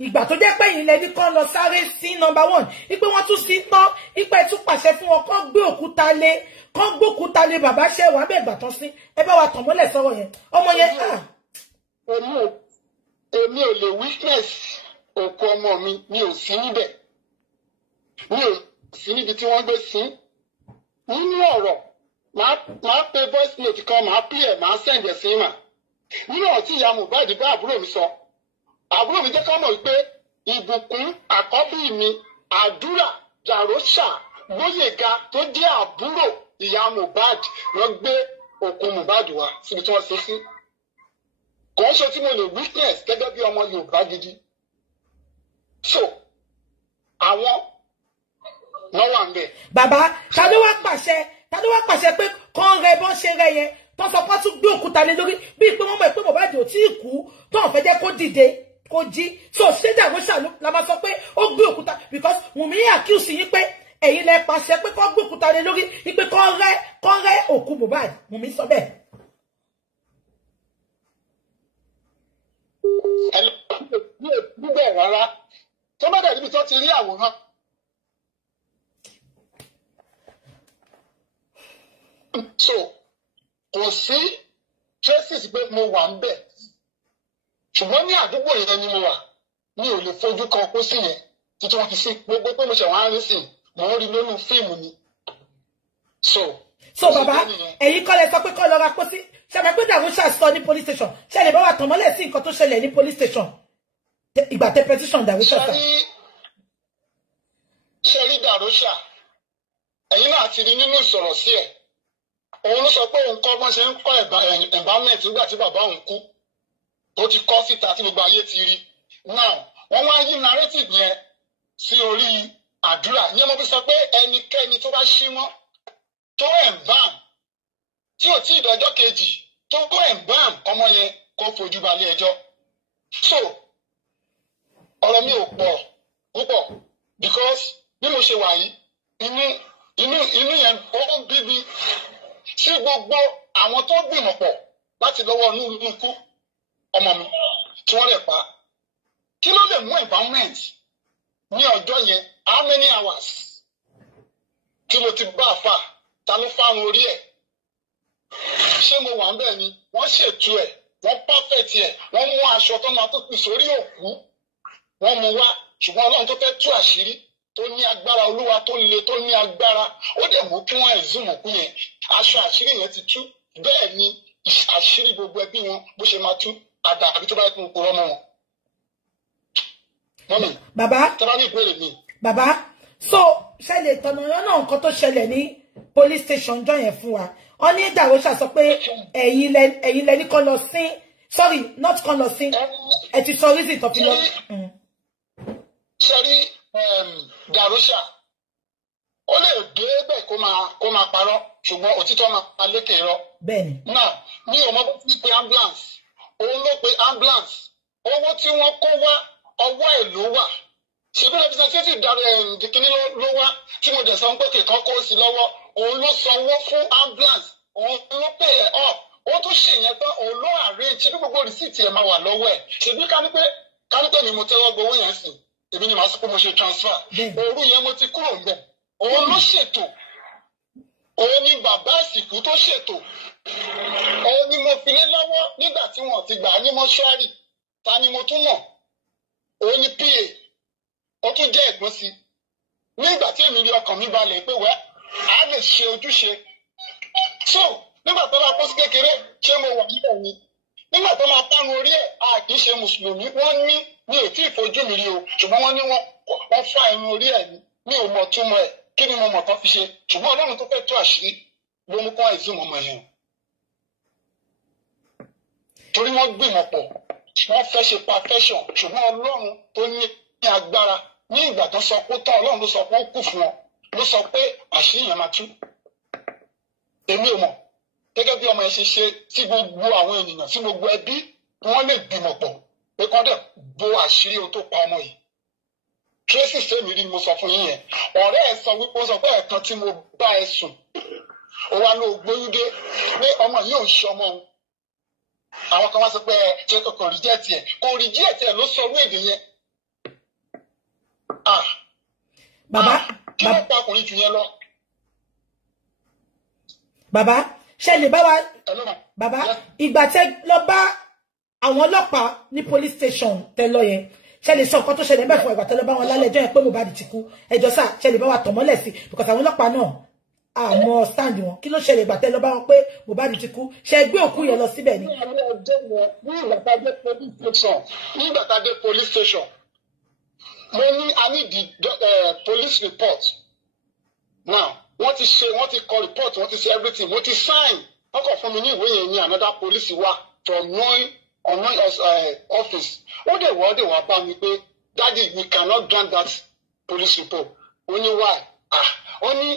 ìgbà tó jẹ́ pé ìyìnlẹ̀ ní kán lọ sáré sí number 1 ipé wọ́n tún sí tán ipé tún pàṣẹ fún wọn kán gbé òkúta lé bàbá ṣẹ́ wà bẹ́ẹ̀ gbà tán sí ẹ bá wa tàn mọ́lẹ̀ sọ́rọ̀ yẹn ọmọ yẹn èmi ò lè witness òkú ọmọ mi ò sí níbẹ̀ sí níbi tí wọ́n gbé sí nínú ọ̀rọ̀ máa pe voice note kan máa pè ẹ̀ máa send ẹ̀ sí mà nínú ọ̀rọ̀ tí ìyá Mohbad bá àbúrò mi sọ àbúrò mi jẹ́ ká mọ̀ wípé ìbùkún àkọ́bí mi àdúrà dàrósà Gbóyèga tó jẹ́ àbúrò ìyá Mohbad wọ́n gbé òkú Mohbad wá síbi tí wọ́n ṣe sí kò ń ṣe tí mo lè witness gẹ́gẹ́ bí ọmọ Yorùbá gidi so àwọn wọ́n wà ń bẹ̀. bàbá ta ló wá pàṣẹ pé kàn rẹ bọ́n ṣe rẹ yẹn tó sọ pé tún gbé òkúta lé lórí bíi pé wọ́n mọ̀ pé Mohbad ò tí ì kú tó ń fẹ́ jẹ́ kó dìde kó jí so ṣé Dàrósà la máa sọ pé ó gbé òkúta because Wunmi accuse yín pé ẹ̀yin lẹ pàṣẹ pé kó gbé òkúta lé lórí wípé kàn rẹ òkú Mohbad Wunmi sọ bẹ́ẹ̀. Níbẹ̀ rárá tó bá dẹ̀ níbi tó ti rí àwòrán. So kò sí traces pé mo wà ń bẹ̀ ṣùgbọ́n ní àdúgbò yẹn ni mo wà mi ò lè fojú kan kó sí yẹn títí wọ́n fi sí gbogbo pé mo ṣe wọ́n á rí sí mò ń rí lónú fíìmù ni. So bàbá ẹ̀yin kọ́ lẹ sọ pé kọ́ lọ ra pósí ṣàbẹ̀ pé Dàrósà sọ ní police station ṣe lè bá wa tàn mọ́lẹ̀ sí nǹkan tó ṣẹlẹ̀ ní police station ìgbà tẹ petition Dàrósà sà. ṣe rí Dàrósà ẹ̀yin náà ti rí nínú ìsọ̀rọ̀ sí ẹ̀ òun ló sọ pé òun kọ́ bọ́n ṣe ń kọ́ environment nígbà tí bàbá òun kú ó ti kọ́ síta tí gbogbo ayé ti rí now wọ́n wá yí narrative yẹn sí orí àdúrà yẹn mo fi sọ pé ẹnikẹ́ni tó bá ṣí mọ́ tó ẹ̀ǹbàm tí ò tí ì dọjọ́ kejì tó kó ẹ̀ǹbàm ọmọ yẹn kó fojú balẹ̀ ẹjọ́ so ọ̀rọ̀ mi ò pọ̀ púpọ̀ because bí mo ṣe wà yìí inú yẹn ó ń bíbí sí gbogbo àwọn tó gbìmọ̀ pọ̀ láti lọ́wọ́ inú ikú ọmọ mi tí wọ́n lè pa kí ló lè mú environment ní ọjọ́ yẹn how many hours kí ló ti bá a fà ta ló fáwọn orí ẹ̀ ṣé mo wà ń bẹ̀ ni wọ́n ṣètò ẹ̀ wọ́n perfect ẹ̀ wọ́n mú aṣọ tó máa tó pín sórí òkú wọ́n mú wá ṣùgbọ́n Ọlọ́run tó fẹ́ tú àṣírí tó ní agbára Olúwa tó le tó ní agbára ó dẹ̀ mú kí wọ́n ẹ̀zùn òkú yẹn aṣọ àṣírí yẹn ti tú bẹ́ẹ̀ ni àṣírí gbogbo ẹbí wọn bó ṣe máa tú àdàbí tó bá yẹ kó ń purọ́ mọ́ wọn. mọ́mí bàbá tọ́lá ní ìbéèrè mi. bàbá so ṣẹlẹ̀ ìtọ̀nà náà nǹkan tó ṣẹlẹ̀ ní police station jọ yẹn fún wa wọ́n ní Dàrósà sọ pé ẹ̀yin lẹ ní kọ́ lọ sí sorry not kọ́ lọ sí ẹ ti sọ reason tó fi lọ. ṣe rí Dàrósà ó lè dé bẹ́ẹ̀ kó máa parọ́ ṣùgbọ́n òtítọ́ máa lékè irọ́. bẹ́ẹ̀ni. náà mi ò mọ bó ti pe ambulance òun ló pe ambulance owó tí wọ́n kó wá ọwọ́ ẹ̀ ló wà ṣèbí representative dìkínní ló wá tí mo dẹ̀ sọ pé kìkan kó sí lọ́wọ́ òun ló sanwó fún ambulance òun ló pay ẹ̀ up ó tún ṣèyẹn tán òun ló arrange ṣebí gbogbo rìsíìtì ẹ̀ máa wà lọ́wọ́ ẹ̀ ṣèbí kánípẹ́ ni mo tẹ́wọ́ gbowó yẹn sí èmi ni màá sọ pé mo ṣe transfer òru yẹn mo ti kúrò ń bẹ̀ òun ló ṣètò òun ni bàbá àsìkò tó ṣètò òun ni mo fi lé lọ́wọ́ nígbà tí wọ́n ti gbà á ní mọ́ṣúárì ta ni mo tún mọ̀ òun ni pa ó tún jẹ́ ẹ̀gbọ́n sí nígbà tí èmi rí ọkàn mi balẹ̀ pé wẹ́ á lè ṣe ojúṣe so nígbà tó bá pósí kékeré ṣé mo wà níbẹ̀ ni nígbà tó máa tánu orí ẹ̀ a kì í ṣe mùsùlùmí wọ́n ní mi ò tí ì fojú mi rí o ṣùgbọ́n wọ́n ní wọ́n fá irun orí ẹ̀ ni mi ò mọ̀ túmọ̀ ẹ̀ kí ni mo mọ̀ tán fi ṣe ṣùgbọ́n Ọlọ́run tó fẹ́ tú àṣírí ló mú kó àìsùn ọmọ yẹn torí wọ́n gbìmọ̀ pọ̀ wọ́n fẹ́ ṣe perfection ṣùgbọ́n Ọlọ́run tó ní agbára ní ìgbà tó sọ pé tán Ọlọ́run ló sọ pé ó kù fún ọ ló sọ pé àṣírí yẹn máa tú èmi ò mọ̀ gẹ́gẹ́ bí ọmọ yẹn ṣe ṣe tí gbogbo àwọn ènìyàn tí gbogbo ẹbí wọ́n lè gbìmọ̀ pọ̀ pé kọ́ dẹ̀ bo àṣírí ohun tó pa ọmọ yìí tracy sẹ́mi rí ni mo sọ fún yín yẹn ọ̀rẹ́ ẹ̀ sọ wípé ó sọ pé ẹ̀kan tí mo bá ẹ sùn ó wá ló gbóyún dé pé ọmọ yìí ò ń ṣọmọ òun àwọn kan wá sọ pé ṣé kò rìjẹ́ẹ̀tì ẹ̀ kò rìjẹ́ẹ̀tì ẹ̀ ló sọ orí èdè yẹn bàbá kí ló pa ọkùnrin jù yẹn lọ. bàbá ṣe lè bá wa bàbá ìgbà tẹ́ lọ bá àwọn ọlọ́pàá ní police station tẹ́ lọ yẹn ṣé lè sọ nǹkan tó ṣẹlẹ̀ ńbẹ̀ fún ìgbà tó lọ bá wọn lálẹ́ ẹjọ́ yẹn pé Mohbad ti kú ẹjọ́ sá ṣé lè bá wa tọ̀ mọ́lẹ̀ sí because àwọn ọlọ́pàá náà àmọ́ stand wọn kí ló ṣẹlẹ̀ ìgbà tẹ́ lọ bá wọn pé Mohbad ti kú ṣé gbé òkú yẹn lọ síbẹ̀ ni. nígbà tá a dé police station mo ní I need the police report now wọ́n ti kọ report wọ́n ti ṣe everything wọ́n ti sign wọ́n kàn fún mi ní ìwé yẹn ní another police wá from knowing office ó dẹ̀ wá bá mi pé daddy we cannot grant that police report ó ní why ó ní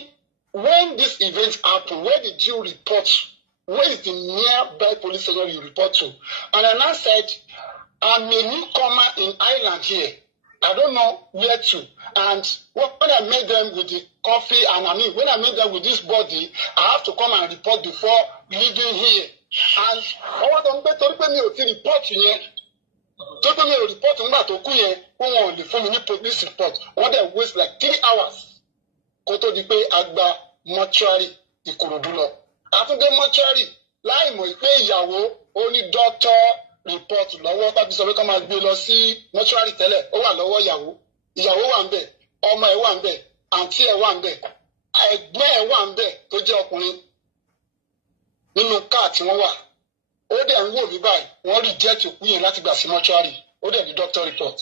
when this event happen where did you report where is the nearby police station you report to and I now said I'm a newcomer in Ireland here I don't know where to and when I met them with the coffee and when I met them with this body I have to come and report before leaving here and ọwọ́ tó ń gbé torí pé mi ò ti report yẹn torí pé mi ò report nígbà tó kú yẹn wọn ò lè fún mi ní police report wọ́n dẹ̀ waste like 3 hours kó tó di pé a gba mọ́ṣúárì Ìkòròdú lọ àtúndé mọ́ṣúárì láì mọ̀ pé ìyàwó ó ní doctor report lọ́wọ́ tàbí sọ pé ká máa gbé lọ sí mọ́ṣúárì tẹ́lẹ̀ ó wà lọ́wọ́ ìyàwó wà ń bẹ̀ ọmọ ẹ̀ wà ń bẹ̀ àǹtí ẹ̀ wà ń bẹ̀ ẹ̀gbọ́n ẹ̀ wà ń bẹ̀ tó jẹ́ ọkùnrin nínú káà tí wọ́n wà ó dẹ̀ ń wò mí báyìí wọ́n reject òkú yẹn láti gbà sí mọ́ṣúárì ó dẹ̀ ní doctor report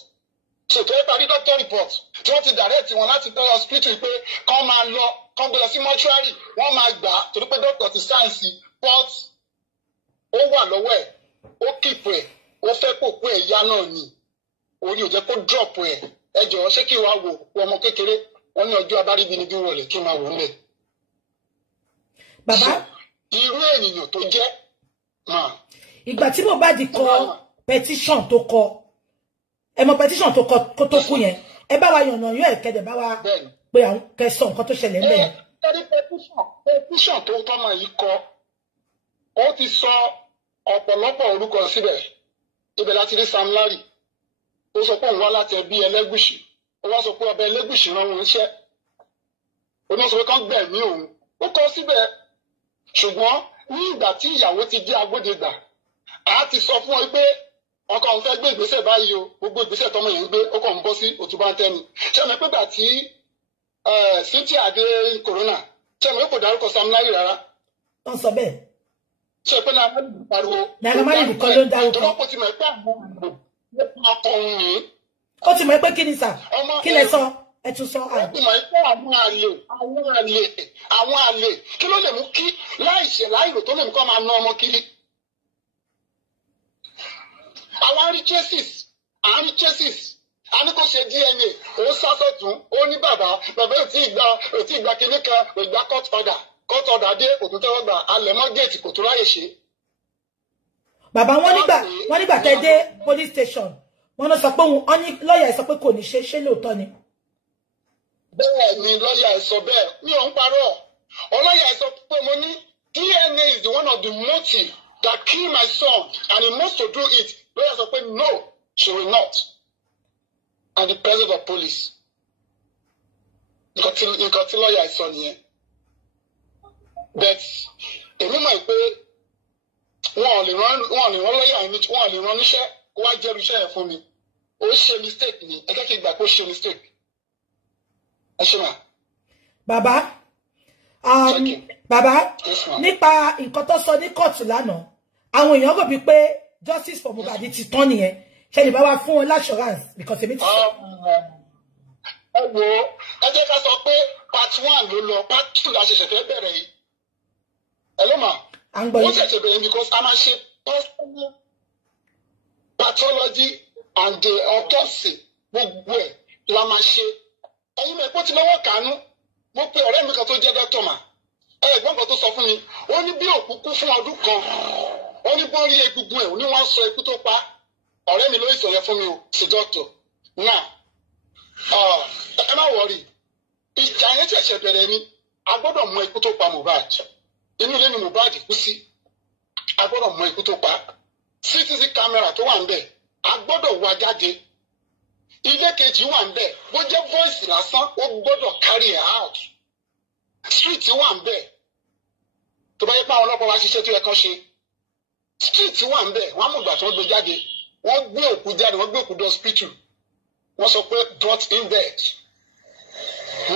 so tó yẹ parí doctor report tí wọ́n ti direct wọn láti tell hospital pé kán máa lọ kán gbé lọ sí mọ́ṣúárì wọ́n máa gbà á torí pé doctor ti sáyẹ̀nsì but ó wà lọ́wọ́ ẹ̀ ó keep ẹ̀ ó fẹ́ kó òkú ẹ̀ yá náà ni orí ò jẹ́ kó drop ẹ̀ ẹ jọ̀wọ́ ṣé kí wàá wò ọmọ kékeré wọn ní ọjọ́ abáríbi ni bí wọlé kí n máa wò ó lẹ̀. bàbá irú ènìyàn tó jẹ́ ìgbà tí Mohbad kọ petition tó kọ ẹ mọ̀ petition tó kọ kó tó kú yẹn ẹ bá wa yànnà yóò ẹ̀kẹ́dẹ̀ bá wa pé àwọn kẹsàn nǹkan tó ṣẹlẹ̀ ńbẹ̀ yẹn. ẹni petition tó tọ́mọ yìí kọ ó ti sọ ọ̀pọ̀lọpọ̀ orúkọ síbẹ̀ ibẹ̀ láti rí Sam Larry ó sọ pé òun wá láti ẹbí Ẹlẹ́gùṣì ó wá sọ pé ọba Ẹlẹ́gùṣì rán wọn iṣẹ́ ó ní sọ pé kán gbẹ̀mí òun ó kọ síbẹ̀ ṣùgbọ́n ní ìgbà tí ìyàwó ti dé agbódegbà a ti sọ fún ọ pé ọkọ òun fẹ́ gbé ìgbésẹ̀ báyìí o gbogbo ìgbésẹ̀ tọmọ yẹn ń gbé ó kàn ń bọ́ sí òtún bá ń tẹ́ni ṣé mi pé gbà tí Cynthia adé corona ṣé mi pé kò dárúkọ Sam Larry rárá. wọ́n sọ bẹ́ẹ̀. ṣé pé náà má lè pariwo. náà má lè kọ́ ló ń dárúkọ. tó lọ́pọ̀ tí mo pẹ́ àwọn àgbò ló kọ òun ní. ó ti mọ̀ pé kí ni sà kí lẹ sọ ẹ tún sọ àgbò. ó ti mọ̀ pé àwọn àlè kí ló lè mú kí láìṣẹ̀ láìrò tó lè mú kó máa ná ọmọ kiri. àwọn àrí chases a ní kó ṣe DNA ó sásọ̀tún ó ní bàbá ò tí ì gba kinní kan ò gba court order dé òtún tẹ́wọ́ gbà alẹ́ mọ́ géètì kò tó ráyè ṣe. bàbá wọn nígbà tẹ́ dé police station wọn náà sọ pé wọn ní lọ́ọ̀yà sọ pé kò ní ṣe lóòótọ́ ni. bẹ́ẹ̀ ni lọ́ọ̀yà sọ bẹ́ẹ̀ mi ò ń parọ́ ọlọ́yà sọ pé mo ní DNA is the one of the motive that kill my son and he must to do it lọ́ọ̀yà sọ pé no she will not and the president of police nǹkan tí lọ́ọ̀yà sọ nìyẹn but èmi mọ̀ pé wọn ò lè rán lọ́ọ̀yà yẹn wọn ò lè rán níṣẹ́ kó wá jẹ́rú iṣẹ́ yẹn fún mi ó ṣe mistake ni ẹ jẹ́ kí n gbà pé ó ṣe mistake ẹ ṣe mà. bàbá nípa nǹkan tó sọ ní kóòtù lánàá àwọn èèyàn rò bíi pé justice for Mohbad ti tán nìyẹn ṣe lè bá wa fún wọn l'assurance because èmi ti sọ. ẹ wo ẹ jẹ́ ká sọ pé part 1 ló lọ part 2 la ṣẹ̀ṣẹ̀ fẹ́ bẹ̀rẹ̀ yìí ẹ ló mà ó ṣẹ̀ṣẹ̀ bẹ̀rẹ̀ because a máa ṣe pathology and the autopsy gbogbo ẹ̀ la máa ṣe ẹ̀yin mọ̀ ẹ̀kọ́ ti lọ́wọ́ kánú mo pe ọ̀rẹ́ mi kan tó jẹ́ dọ́tọ̀ mà ẹ̀gbọ́n kan tó sọ fún mi ó ní bí òkú kú fún ọdún kan ó ní bó rí egungun ẹ̀ ó ní wọ́n sọ ikú tó pa ọ̀rẹ́ mi ló ìsọ̀rọ̀ fún mi o sí dọ́tọ̀ náà ẹ má wọrí ìjà yẹn ṣẹ̀ṣẹ̀ bẹ̀rẹ̀ ni a gbọ́dọ̀ mọ ikú tó pa Mohbad inú ilé ni Mohbad kú sí a gbọ́dọ̀ mọ ikú tó pa CCTV camera tó wà ń bẹ̀ a gbọ́dọ̀ wá jáde ilé kejì wà ń bẹ̀ bó jẹ́ voice lásán ó gbọ́dọ̀ carry it out street wà ń bẹ̀ tó bá yẹ pé àwọn ọlọ́pàá wá ṣiṣẹ́ tó yẹ kán ṣe street wà ń bẹ̀ wọ́n á mọ̀ ìgbà tí wọ́n gbé jáde wọ́n gbé òkú jáde wọ́n gbé òkú dé hospital wọ́n sọ pé brought in dead.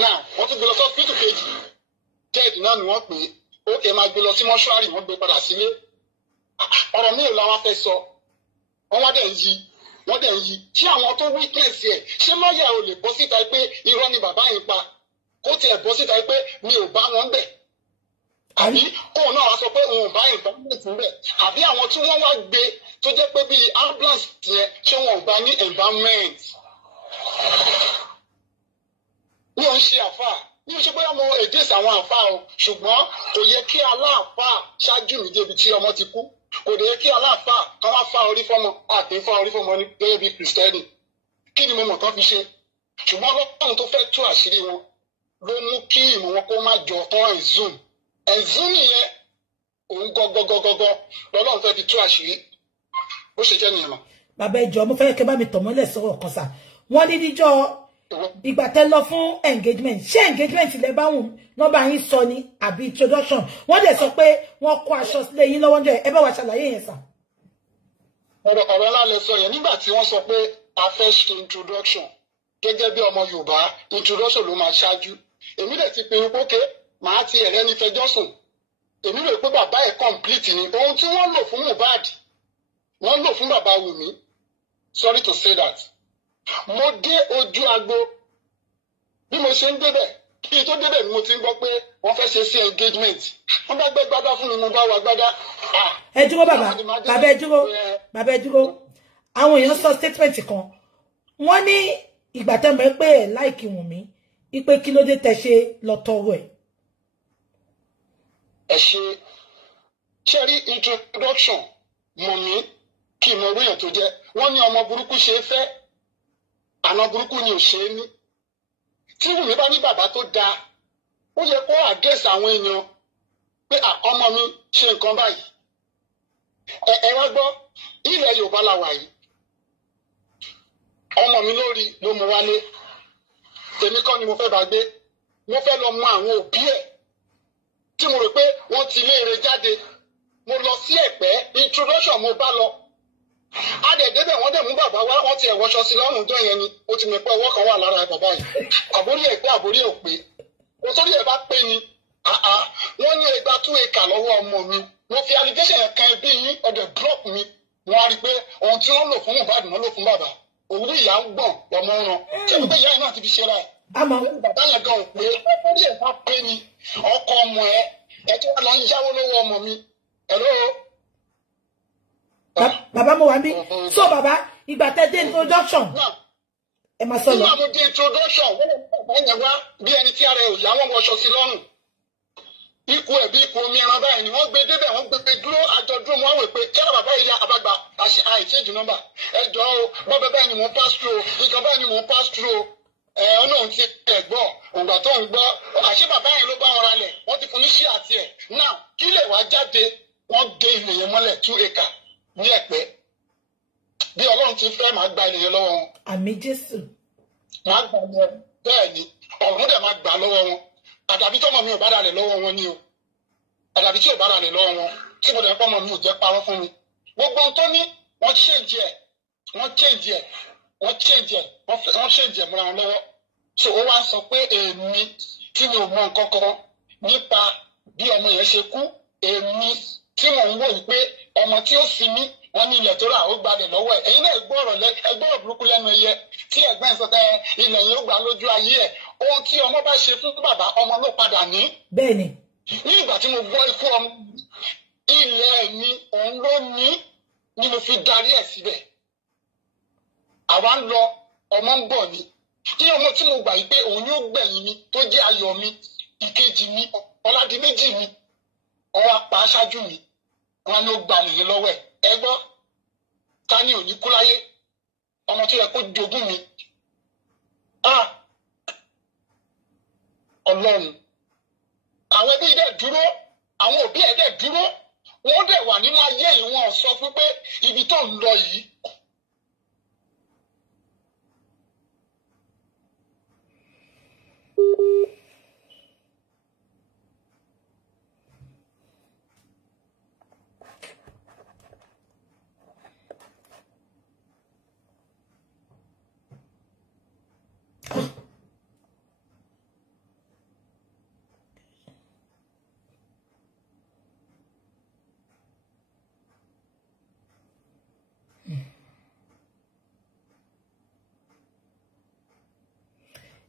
Now wọ́n tún gbé lọ hospital kejì dead náà ni wọ́n pè é ó kè máa gbé lọ sí mọ́ṣúárì wọ́n gbé padà sílé. Ọ̀rọ̀ mi ò làwọn fẹ́ sọ wọ́n wá dẹ̀ ń yí wọ́n dẹ̀ ń yí tí àwọn tó witness ẹ̀ ṣé lọ́ọ̀yà ò lè bọ́ síta pé irọ́ ni bàbá yìí pa kó tiẹ̀ bọ́ síta pé mi ò bá wọn bẹ̀ àbí kóun náà wá sọ pé òun ò bá environment ń bẹ̀ àbí àwọn tí wọ́n wá gbé tó jẹ́ pé bíi ambulance yẹn ṣé wọn ò bá ní environment. Mi ò ń ṣe àfáà mi ò ṣe pé ọmọ èdè àwọn àfáà o ṣùgbọ́n kò yẹ kí aláàfáà ṣáájú mi débi tí ọmọ ti kú kò dé kí aláàfáà ká wá fá orí fọ́mọ àti fá orí fọ́mọ ní gẹ́gẹ́ bí kìrìsìtẹ́nì kí ni mo mọ̀ tán fi ṣe ṣùgbọ́n ọlọ́run tó fẹ́ tú àṣírí wọn ló mú kí ìmọ̀ wọn kó má jọ tán ẹ̀zún nìyẹn òun gọgọgọgọgọ lọ́lọ́run fẹ́ fi tú àṣírí bó ṣe jẹ́ nìyẹn mọ̀. Bàbá ẹjọ́ mo fẹ́ kẹ́ bá mi tọ̀ mọ́lẹ̀ sọ̀rọ̀ kan sà wọ́n ní níjọ́ ìgbà tẹ́ lọ fún engagement ṣé engagement ilẹ̀ bá wùn nọ́mbà yín sọ ni àbí introduction wọ́n dẹ̀ sọ pé wọ́n kó aṣọ sílé yín lọ́wọ́ ńjọ́ ẹ bá wa ṣàlàyé yẹn sà. ọ̀rọ̀ ńlá lẹ sọ yẹn nígbà tí wọ́n sọ pé a fẹ́ ṣe introduction gẹ́gẹ́ bí ọmọ Yorùbá introduction ló máa ṣáájú èmi dẹ̀ ti pinnu pókè màá ti ẹ̀rẹ́ ní fẹjọ́ sùn èmi rò pé bàbá ẹ̀ complete ni ohun tí wọ́n lò fún Mohbad wọ́n lò fún bàbá Wunmi sorry to say that mo dé ojú agbo bí mo ṣe ń débẹ̀ kí n tó débẹ̀ ni mo ti ń gbọ́ pé wọ́n fẹ́ ṣe sí engagement wọ́n bá gbé gbádá fún mi mo bá wa gbádá. ẹ dúró bàbá ẹ dúró àwọn èèyàn sọ statement kan wọ́n ní ìgbà tẹ́ mọ̀ pé ẹ̀ láìkí Wùnmí ipe kí ló dé tẹ́ ṣe lọ tọrọ ẹ̀. ẹ ṣe rí introduction mọ̀ mí kí n mọ orí èèyàn tó jẹ́ wọ́n ní ọmọ burúkú ṣe é fẹ́ àna burúkú ni ò ṣe é ní tí Wùnmí bá ní bàbá tó dáa ó yẹ kó àdírẹ́sì àwọn èèyàn pé ọmọ mi ṣe nǹkan báyìí ẹ wá gbọ́ ilẹ̀ Yorùbá la wà yìí ọmọ mi lórí ló mú wálé èmi kọ́ ni mo fẹ́ bá gbé mo fẹ́ lọ mọ àwọn òbí ẹ̀ tí mo rò pé wọ́n ti léèrè jáde mo lọ sí Ẹ̀pẹ́ introduction mo bá lọ adẹ̀dẹ́bẹ̀ wọ́n dẹ̀ mú bàbá wá wọ́n ti ẹ̀wọ́ṣọ sí lọ́rùn tó yẹn ni ó ti mọ̀ pé ọwọ́ kan wà lára bàbá yìí àbórí ẹ̀ pé àbórí ò pé nítorí ẹ̀ bá pé ni wọ́n ní ẹgbàá 2 acre lọ́wọ́ ọmọ mi mo fi allegation yẹn kan ẹbí yín ọ̀dẹ̀ block mi wọ́n á rí i pé ohun tí wọ́n lò fún Mohbad wọ́n lò fún bàbá òwúrọ̀ ìyá ń gbọ̀n lọ́mọ wọn ṣé wípé ìyá yẹn náà ti fi ṣe ra ẹ̀ bàbá yẹn gan ò pé nítorí ẹ̀ bá pé ni ọkọ ọmọ ẹ tí wọ́n lọ ń yáwó lọ́wọ́ ọmọ mi bàbá mo wà ní so bàbá ìgbà tẹ́ dé introduction ẹ máa sọ lọ. nígbà mo di introduction wọ́n lè bàbá yẹn wá bí ẹni tí ara ẹ̀ ò yá wọ́n wọṣọ sí lọ́rùn ikú ẹ̀ bí ikú omi ẹran báyìí ni wọ́n gbé débẹ̀ wọ́n gbé dúró àjọ dúró mọ́ àwẹ̀ pé kẹ́rọ bàbá yìí ya àbágbà àìsèjì nọ́mbà ẹjọ́ o bọ́bẹ̀ báyìí ni mò ń pass through o ìjọba báyìí ni mò ń pass through o ọlọ́run ti ẹ̀ gbọ́ ògbà tó ń gbọ́ àṣé bàbá yẹn ló bá wọn ralẹ̀ wọ́n ti fún ní ṣí àti ẹ̀ náà kí lè wá jáde wọ́n gé ilẹ̀ yẹn mọ́lẹ̀ 2 acre ní Ẹ̀pẹ́ bí ọlọ́run ti fẹ́ máa gba ilẹ̀ yẹn lọ́wọ́ wọn. àmín Jésù. máa gbà wọn bẹ́ẹ̀ ni ọ̀run dẹ̀ máa gbà lọ́wọ́ wọn àdàbí tọ́mọ mi ò bá ralẹ̀ lọ́wọ́ wọn ni o àdàbí tí ò bá ralẹ̀ lọ́wọ́ wọn tí mo dẹ̀ pọ́nmọ mi ò jẹ́ parọ́ fún mi gbogbo ohun tó ní wọ́n change ẹ̀ wọ́n change ẹ̀ múra wọn lọ́wọ́ so ó wá ń sọ pé èmi tí mi ò mọ nǹkan kan nípa bí ọmọ yẹn ṣe kú èmi tí mò ń wò wípé ọmọ tí ó fi mí wọn ní ilẹ̀ tó rà ó gbalẹ̀ lọ́wọ́ ẹ̀ ẹ̀yin náà ẹgbọ́rọ̀ burúkú lẹ́nu ẹyẹ tí ẹ̀gbọ́n ẹ̀ sọ pé ilẹ̀ yẹn ó gbà lójú ayé ẹ̀ ohun tí ọmọ bá ṣe fún bàbá ọmọ ló padà ní. bẹ́ẹ̀ni. ní ìgbà tí mo gbọ́ ikú ọmọ ilẹ̀ mi òun ló ní ni mo fi darí ẹ̀ síbẹ̀ àwa ń lọ ọmọ ń bọ̀ ni kí ọmọ tí mo gbà yí pé òun yóò gbẹ̀yìn mi tó jẹ́ ayọ̀ mi ìkejì mi ọládìméjì mi ọwọ́ apá aṣáájú mi wọn ni ó gba nìyẹn lọ́wọ́ ẹ gbọ́ ta ni ò ní kú láyé ọmọ tó yẹ kó jogún mi Ọlọ́run àwọn ẹbí dẹ̀ dúró àwọn òbí ẹ̀ dẹ̀ dúró wọ́n dẹ̀ wà nínú ayé yìí wọ́n sọ fún pé ibi tó ń lọ yìí.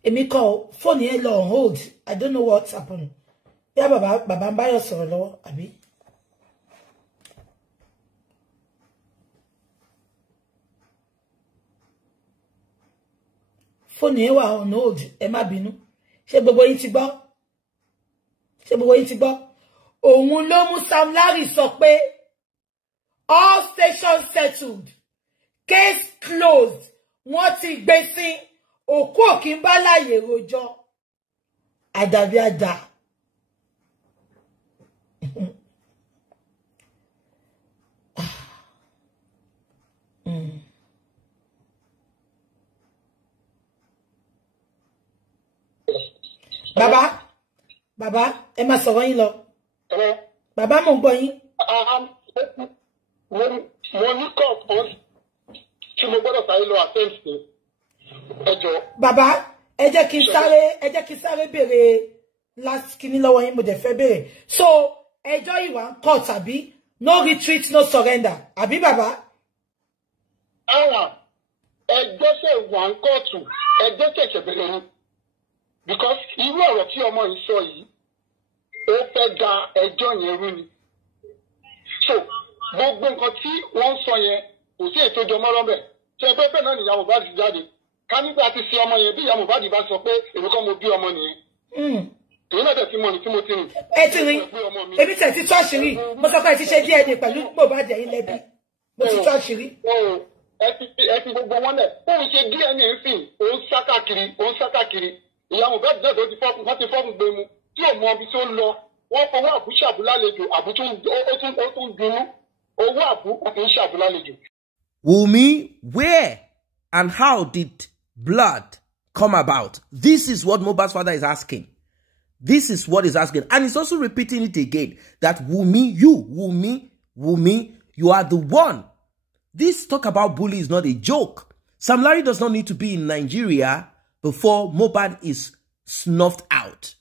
Èmi call phone yẹn lọ on hold. I don't know what's happening. Yeah, baba ń bá yọ sọ̀rọ̀ lọ́wọ́, àbí? Phone yẹn wà on hold. Ẹ má bínú. Ṣé gbogbo yín ti gbọ́? Ṣé gbogbo yín ti gbọ́? Òun ló mú Sam Larry sọ pé all stations settled. Case closed. Wọ́n ti gbé sí òkú òkín bá láyè rojọ́. Àdàbí àdà. Baba, ẹ má sọ̀rọ̀ yín lọ. Baba mo gbọ́ yín. Mo ní kọ̀ọ̀kan tí mo gbọ́dọ̀ sáré lọ attend sí. Ẹjọ́. Baba, ẹ jẹ́ kí n sáré béèrè last kíní lọ́wọ́ yín mo dẹ̀ fẹ́ béèrè. So, ẹjọ́ ìwà ń court àbí no retreat, no surrender. Àbí baba? Ẹjọ́ ṣe wà ń kóòtù, ẹjọ́ ṣẹ̀ṣẹ̀ bẹ̀rẹ̀ ni. Because irú ọ̀rọ̀ tí ọmọ yìí sọ yìí, ó fẹ́ da ẹjọ́ yẹn rú ni. So, gbogbo nǹkan tí wọ́n ń sọ yẹn, kò sí ètò ìjọmọ́ rọ́bẹ̀. Ṣé ẹgbẹ́ bẹ́ẹ̀ náà ni ìyá Mohbad ti jáde? Ká nígbà tí sí ọmọ yẹn bí ìyá Mohbad bá sọ pé èmi kọ́ mo bí ọmọ nìyẹn. Èyí náà tẹ̀ sí mọ̀ ní tí mo ti rìn. Ẹ ti rìn. Ebi tẹ̀ ti tó àṣírí. Mo sọ pé ẹ ti ṣe DNA pẹ̀lú Mohbad ẹ̀yin lẹ́bi. Mo ti tó àṣírí. Ẹ fi gbogbo wọn lẹ̀. Òun ṣe DNA ń sìn, òun sá káàkiri. Ìyá Mohbad náà tó ti fọ́ọ̀mù gbé mu tí ò mọ ibi tó ń lọ. Wọ́n fọwọ́ àbú ṣàbúlálejò, àbú tún dunú. Owó àbú kò ń ṣàbúlálejò. Wunmi, where and how did blood come about? This is what Mohbad's father is asking. This is what he's asking. And he's also repeating it again. That Wunmi, you are the one. This talk about bully is not a joke. Sam Larry does not need to be in Nigeria before Mohbad is snuffed out.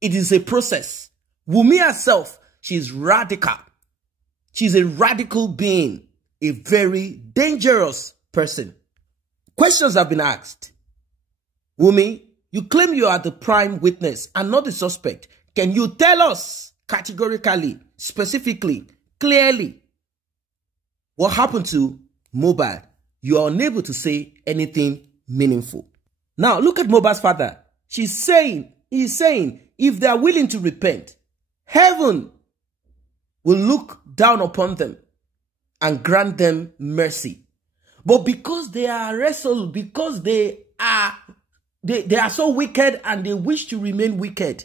It is a process. Wunmi herself, she's radical. She's a radical being, a very dangerous person. Questions have been asked. Wunmi, you claim you are the prime witness and not the suspect. Can you tell us categorically, specifically, clearly, what happened to Mohbad? You are unable to say anything meaningful. Now, look at Mohbad's father. He's saying, if they are willing to repent, heaven will look down upon them and grant them mercy. But because they are wrestled, because they are so wicked and they wish to remain wicked,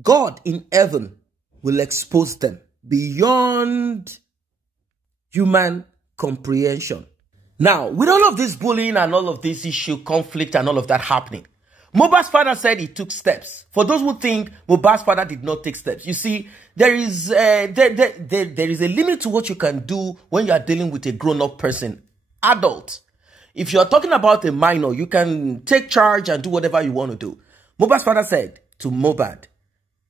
God in heaven will expose them beyond human comprehension. Now, with all of this bullying and all of this issue, conflict and all of that happening, Mohbad's father said he took steps. For those who think Mohbad's father did not take steps, you see, there is a limit to what you can do when you are dealing with a grown-up person, adult. If you are talking about a minor, you can take charge and do whatever you want to do. Mohbad's father said to Mohbad,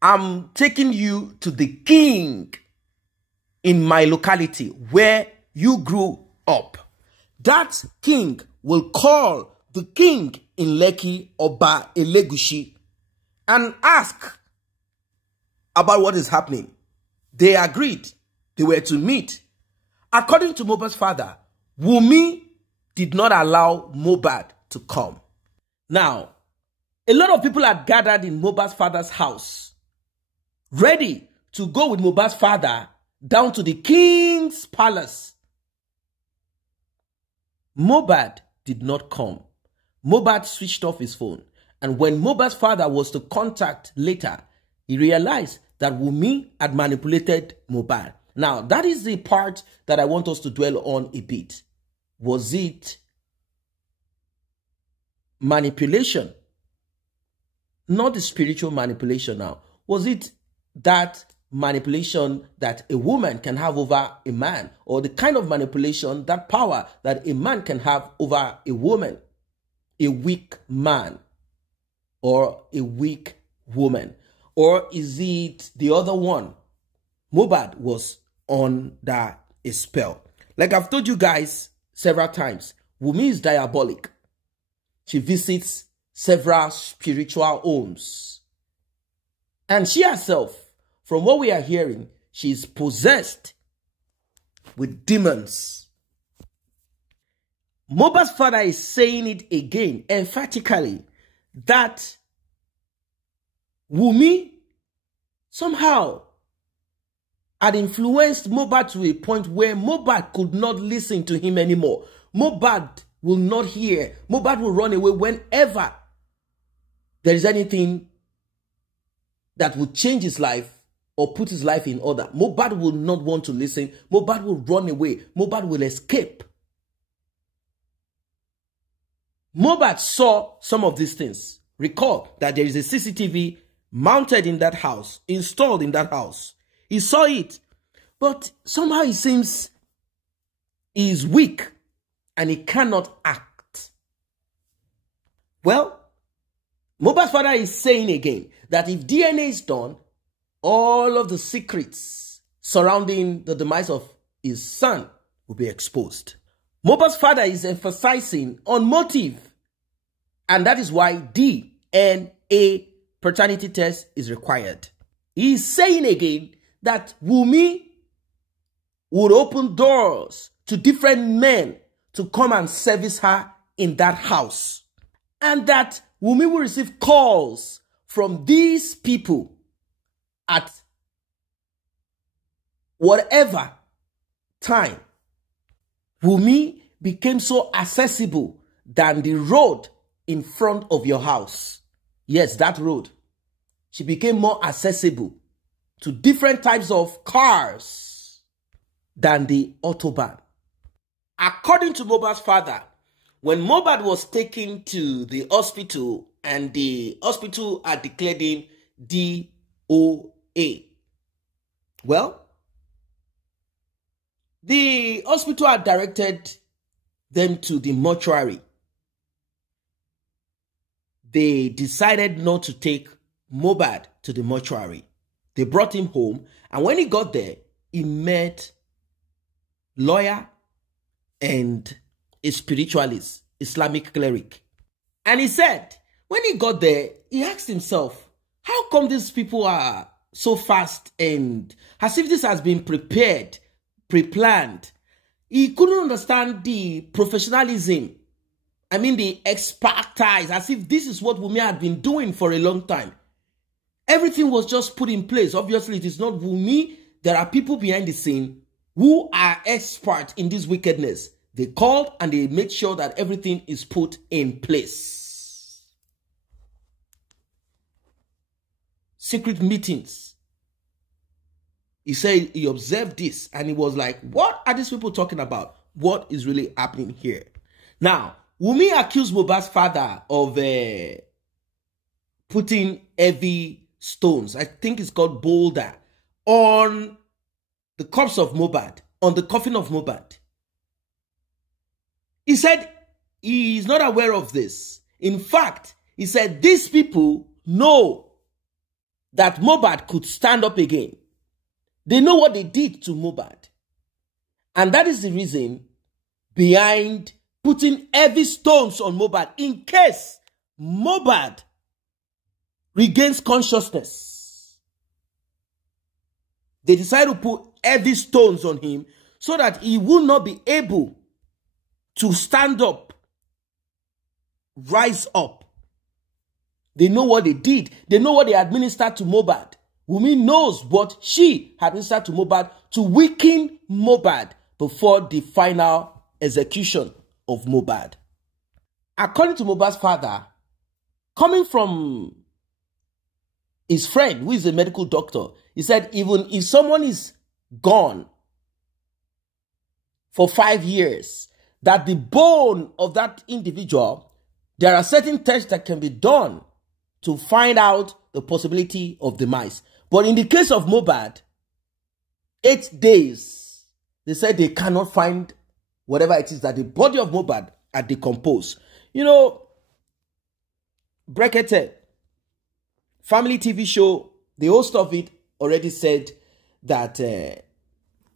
I'm taking you to the king in my locality where you grew up. That king will call the king in Lekki, Oba Elegushi, and ask about what is happening. They agreed. They were to meet. According to Mohbad's father, Wunmi did not allow Mohbad to come. Now, a lot of people had gathered in Mohbad's father's house, ready to go with Mohbad's father down to the king's palace. Mohbad did not come. Mohbad switched off his phone. And when Mohbad's father was to contact later, he realized that Wunmi had manipulated Mohbad. Now, that is the part that I want us to dwell on a bit. Was it manipulation? Not the spiritual manipulation now. Was it that manipulation that a woman can have over a man, or the kind of manipulation, that power that a man can have over a woman, a weak man or a weak woman? Or is it the other one? Mohbad was under a spell. Like I've told you guys several times, Wunmi is diabolic. She visits several spiritual homes. And she herself, from what we are hearing, she's possessed with demons. Mohbad's father is saying it again, emphatically, that Wunmi somehow had influenced Mohbad to a point where Mohbad could not listen to him anymore. Mohbad will not hear. Mohbad will run away whenever there is anything that would change his life or put his life in order. Mohbad will not want to listen. Mohbad will run away. Mohbad will escape. Mohbad saw some of these things. Recall that there is a CCTV mounted in that house, installed in that house. He saw it, but somehow it seems he is weak and he cannot act. Well, Mohbad's father is saying again that if DNA is done, all of the secrets surrounding the demise of his son will be exposed. Mohbad's father is emphasizing on motive, and that is why DNA paternity test is required. He is saying again that Wunmi would open doors to different men to come and service her in that house. And that Wunmi will receive calls from these people at whatever time. Wunmi became so accessible than the road in front of your house. Yes, that road. She became more accessible to different types of cars than the Autobahn. According to Mohbad's father, when Mohbad was taken to the hospital and the hospital had declared him DOA, well, the hospital had directed them to the mortuary. They decided not to take Mohbad to the mortuary. They brought him home, and when he got there, he met lawyer and a spiritualist, Islamic cleric. And he said, when he got there, he asked himself, how come these people are so fast and as if this has been prepared, pre-planned? He couldn't understand the professionalism. I mean, the expertise, as if this is what Wunmi had been doing for a long time. Everything was just put in place. Obviously, it is not Wunmi. There are people behind the scene who are experts in this wickedness. They called and they made sure that everything is put in place. Secret meetings. He said he observed this and he was like, what are these people talking about? What is really happening here? Now, Wunmi accused Mohbad's father of putting heavy stones, I think it's called boulder, on the corpse of Mohbad, on the coffin of Mohbad. He said he is not aware of this. In fact, he said these people know that Mohbad could stand up again. They know what they did to Mohbad. And that is the reason behind putting heavy stones on Mohbad in case Mohbad regains consciousness. They decided to put heavy stones on him so that he will not be able to stand up, rise up. They know what they did. They know what they administered to Mohbad. Wunmi knows what she administered to Mohbad to weaken Mohbad before the final execution of Mohbad. According to Mohbad's father, coming from his friend who is a medical doctor, he said even if someone is gone for 5 years, that the bone of that individual, there are certain tests that can be done to find out the possibility of demise. But in the case of Mohbad, 8 days, they said they cannot find whatever it is, that the body of Mohbad had decomposed. You know, Brekete, family TV show, the host of it already said that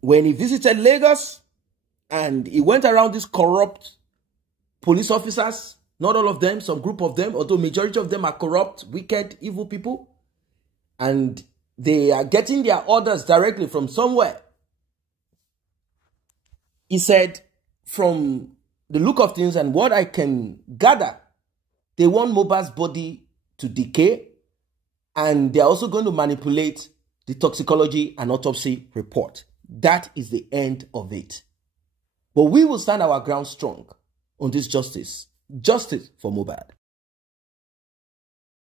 when he visited Lagos and he went around these corrupt police officers, Not all of them, some group of them, although majority of them are corrupt, wicked, evil people. And they are getting their orders directly from somewhere. He said, from the look of things and what I can gather, they want Mohbad's body to decay, and they're also going to manipulate the toxicology and autopsy report. That is the end of it. But we will stand our ground strong on this justice. Justice for Mohbad.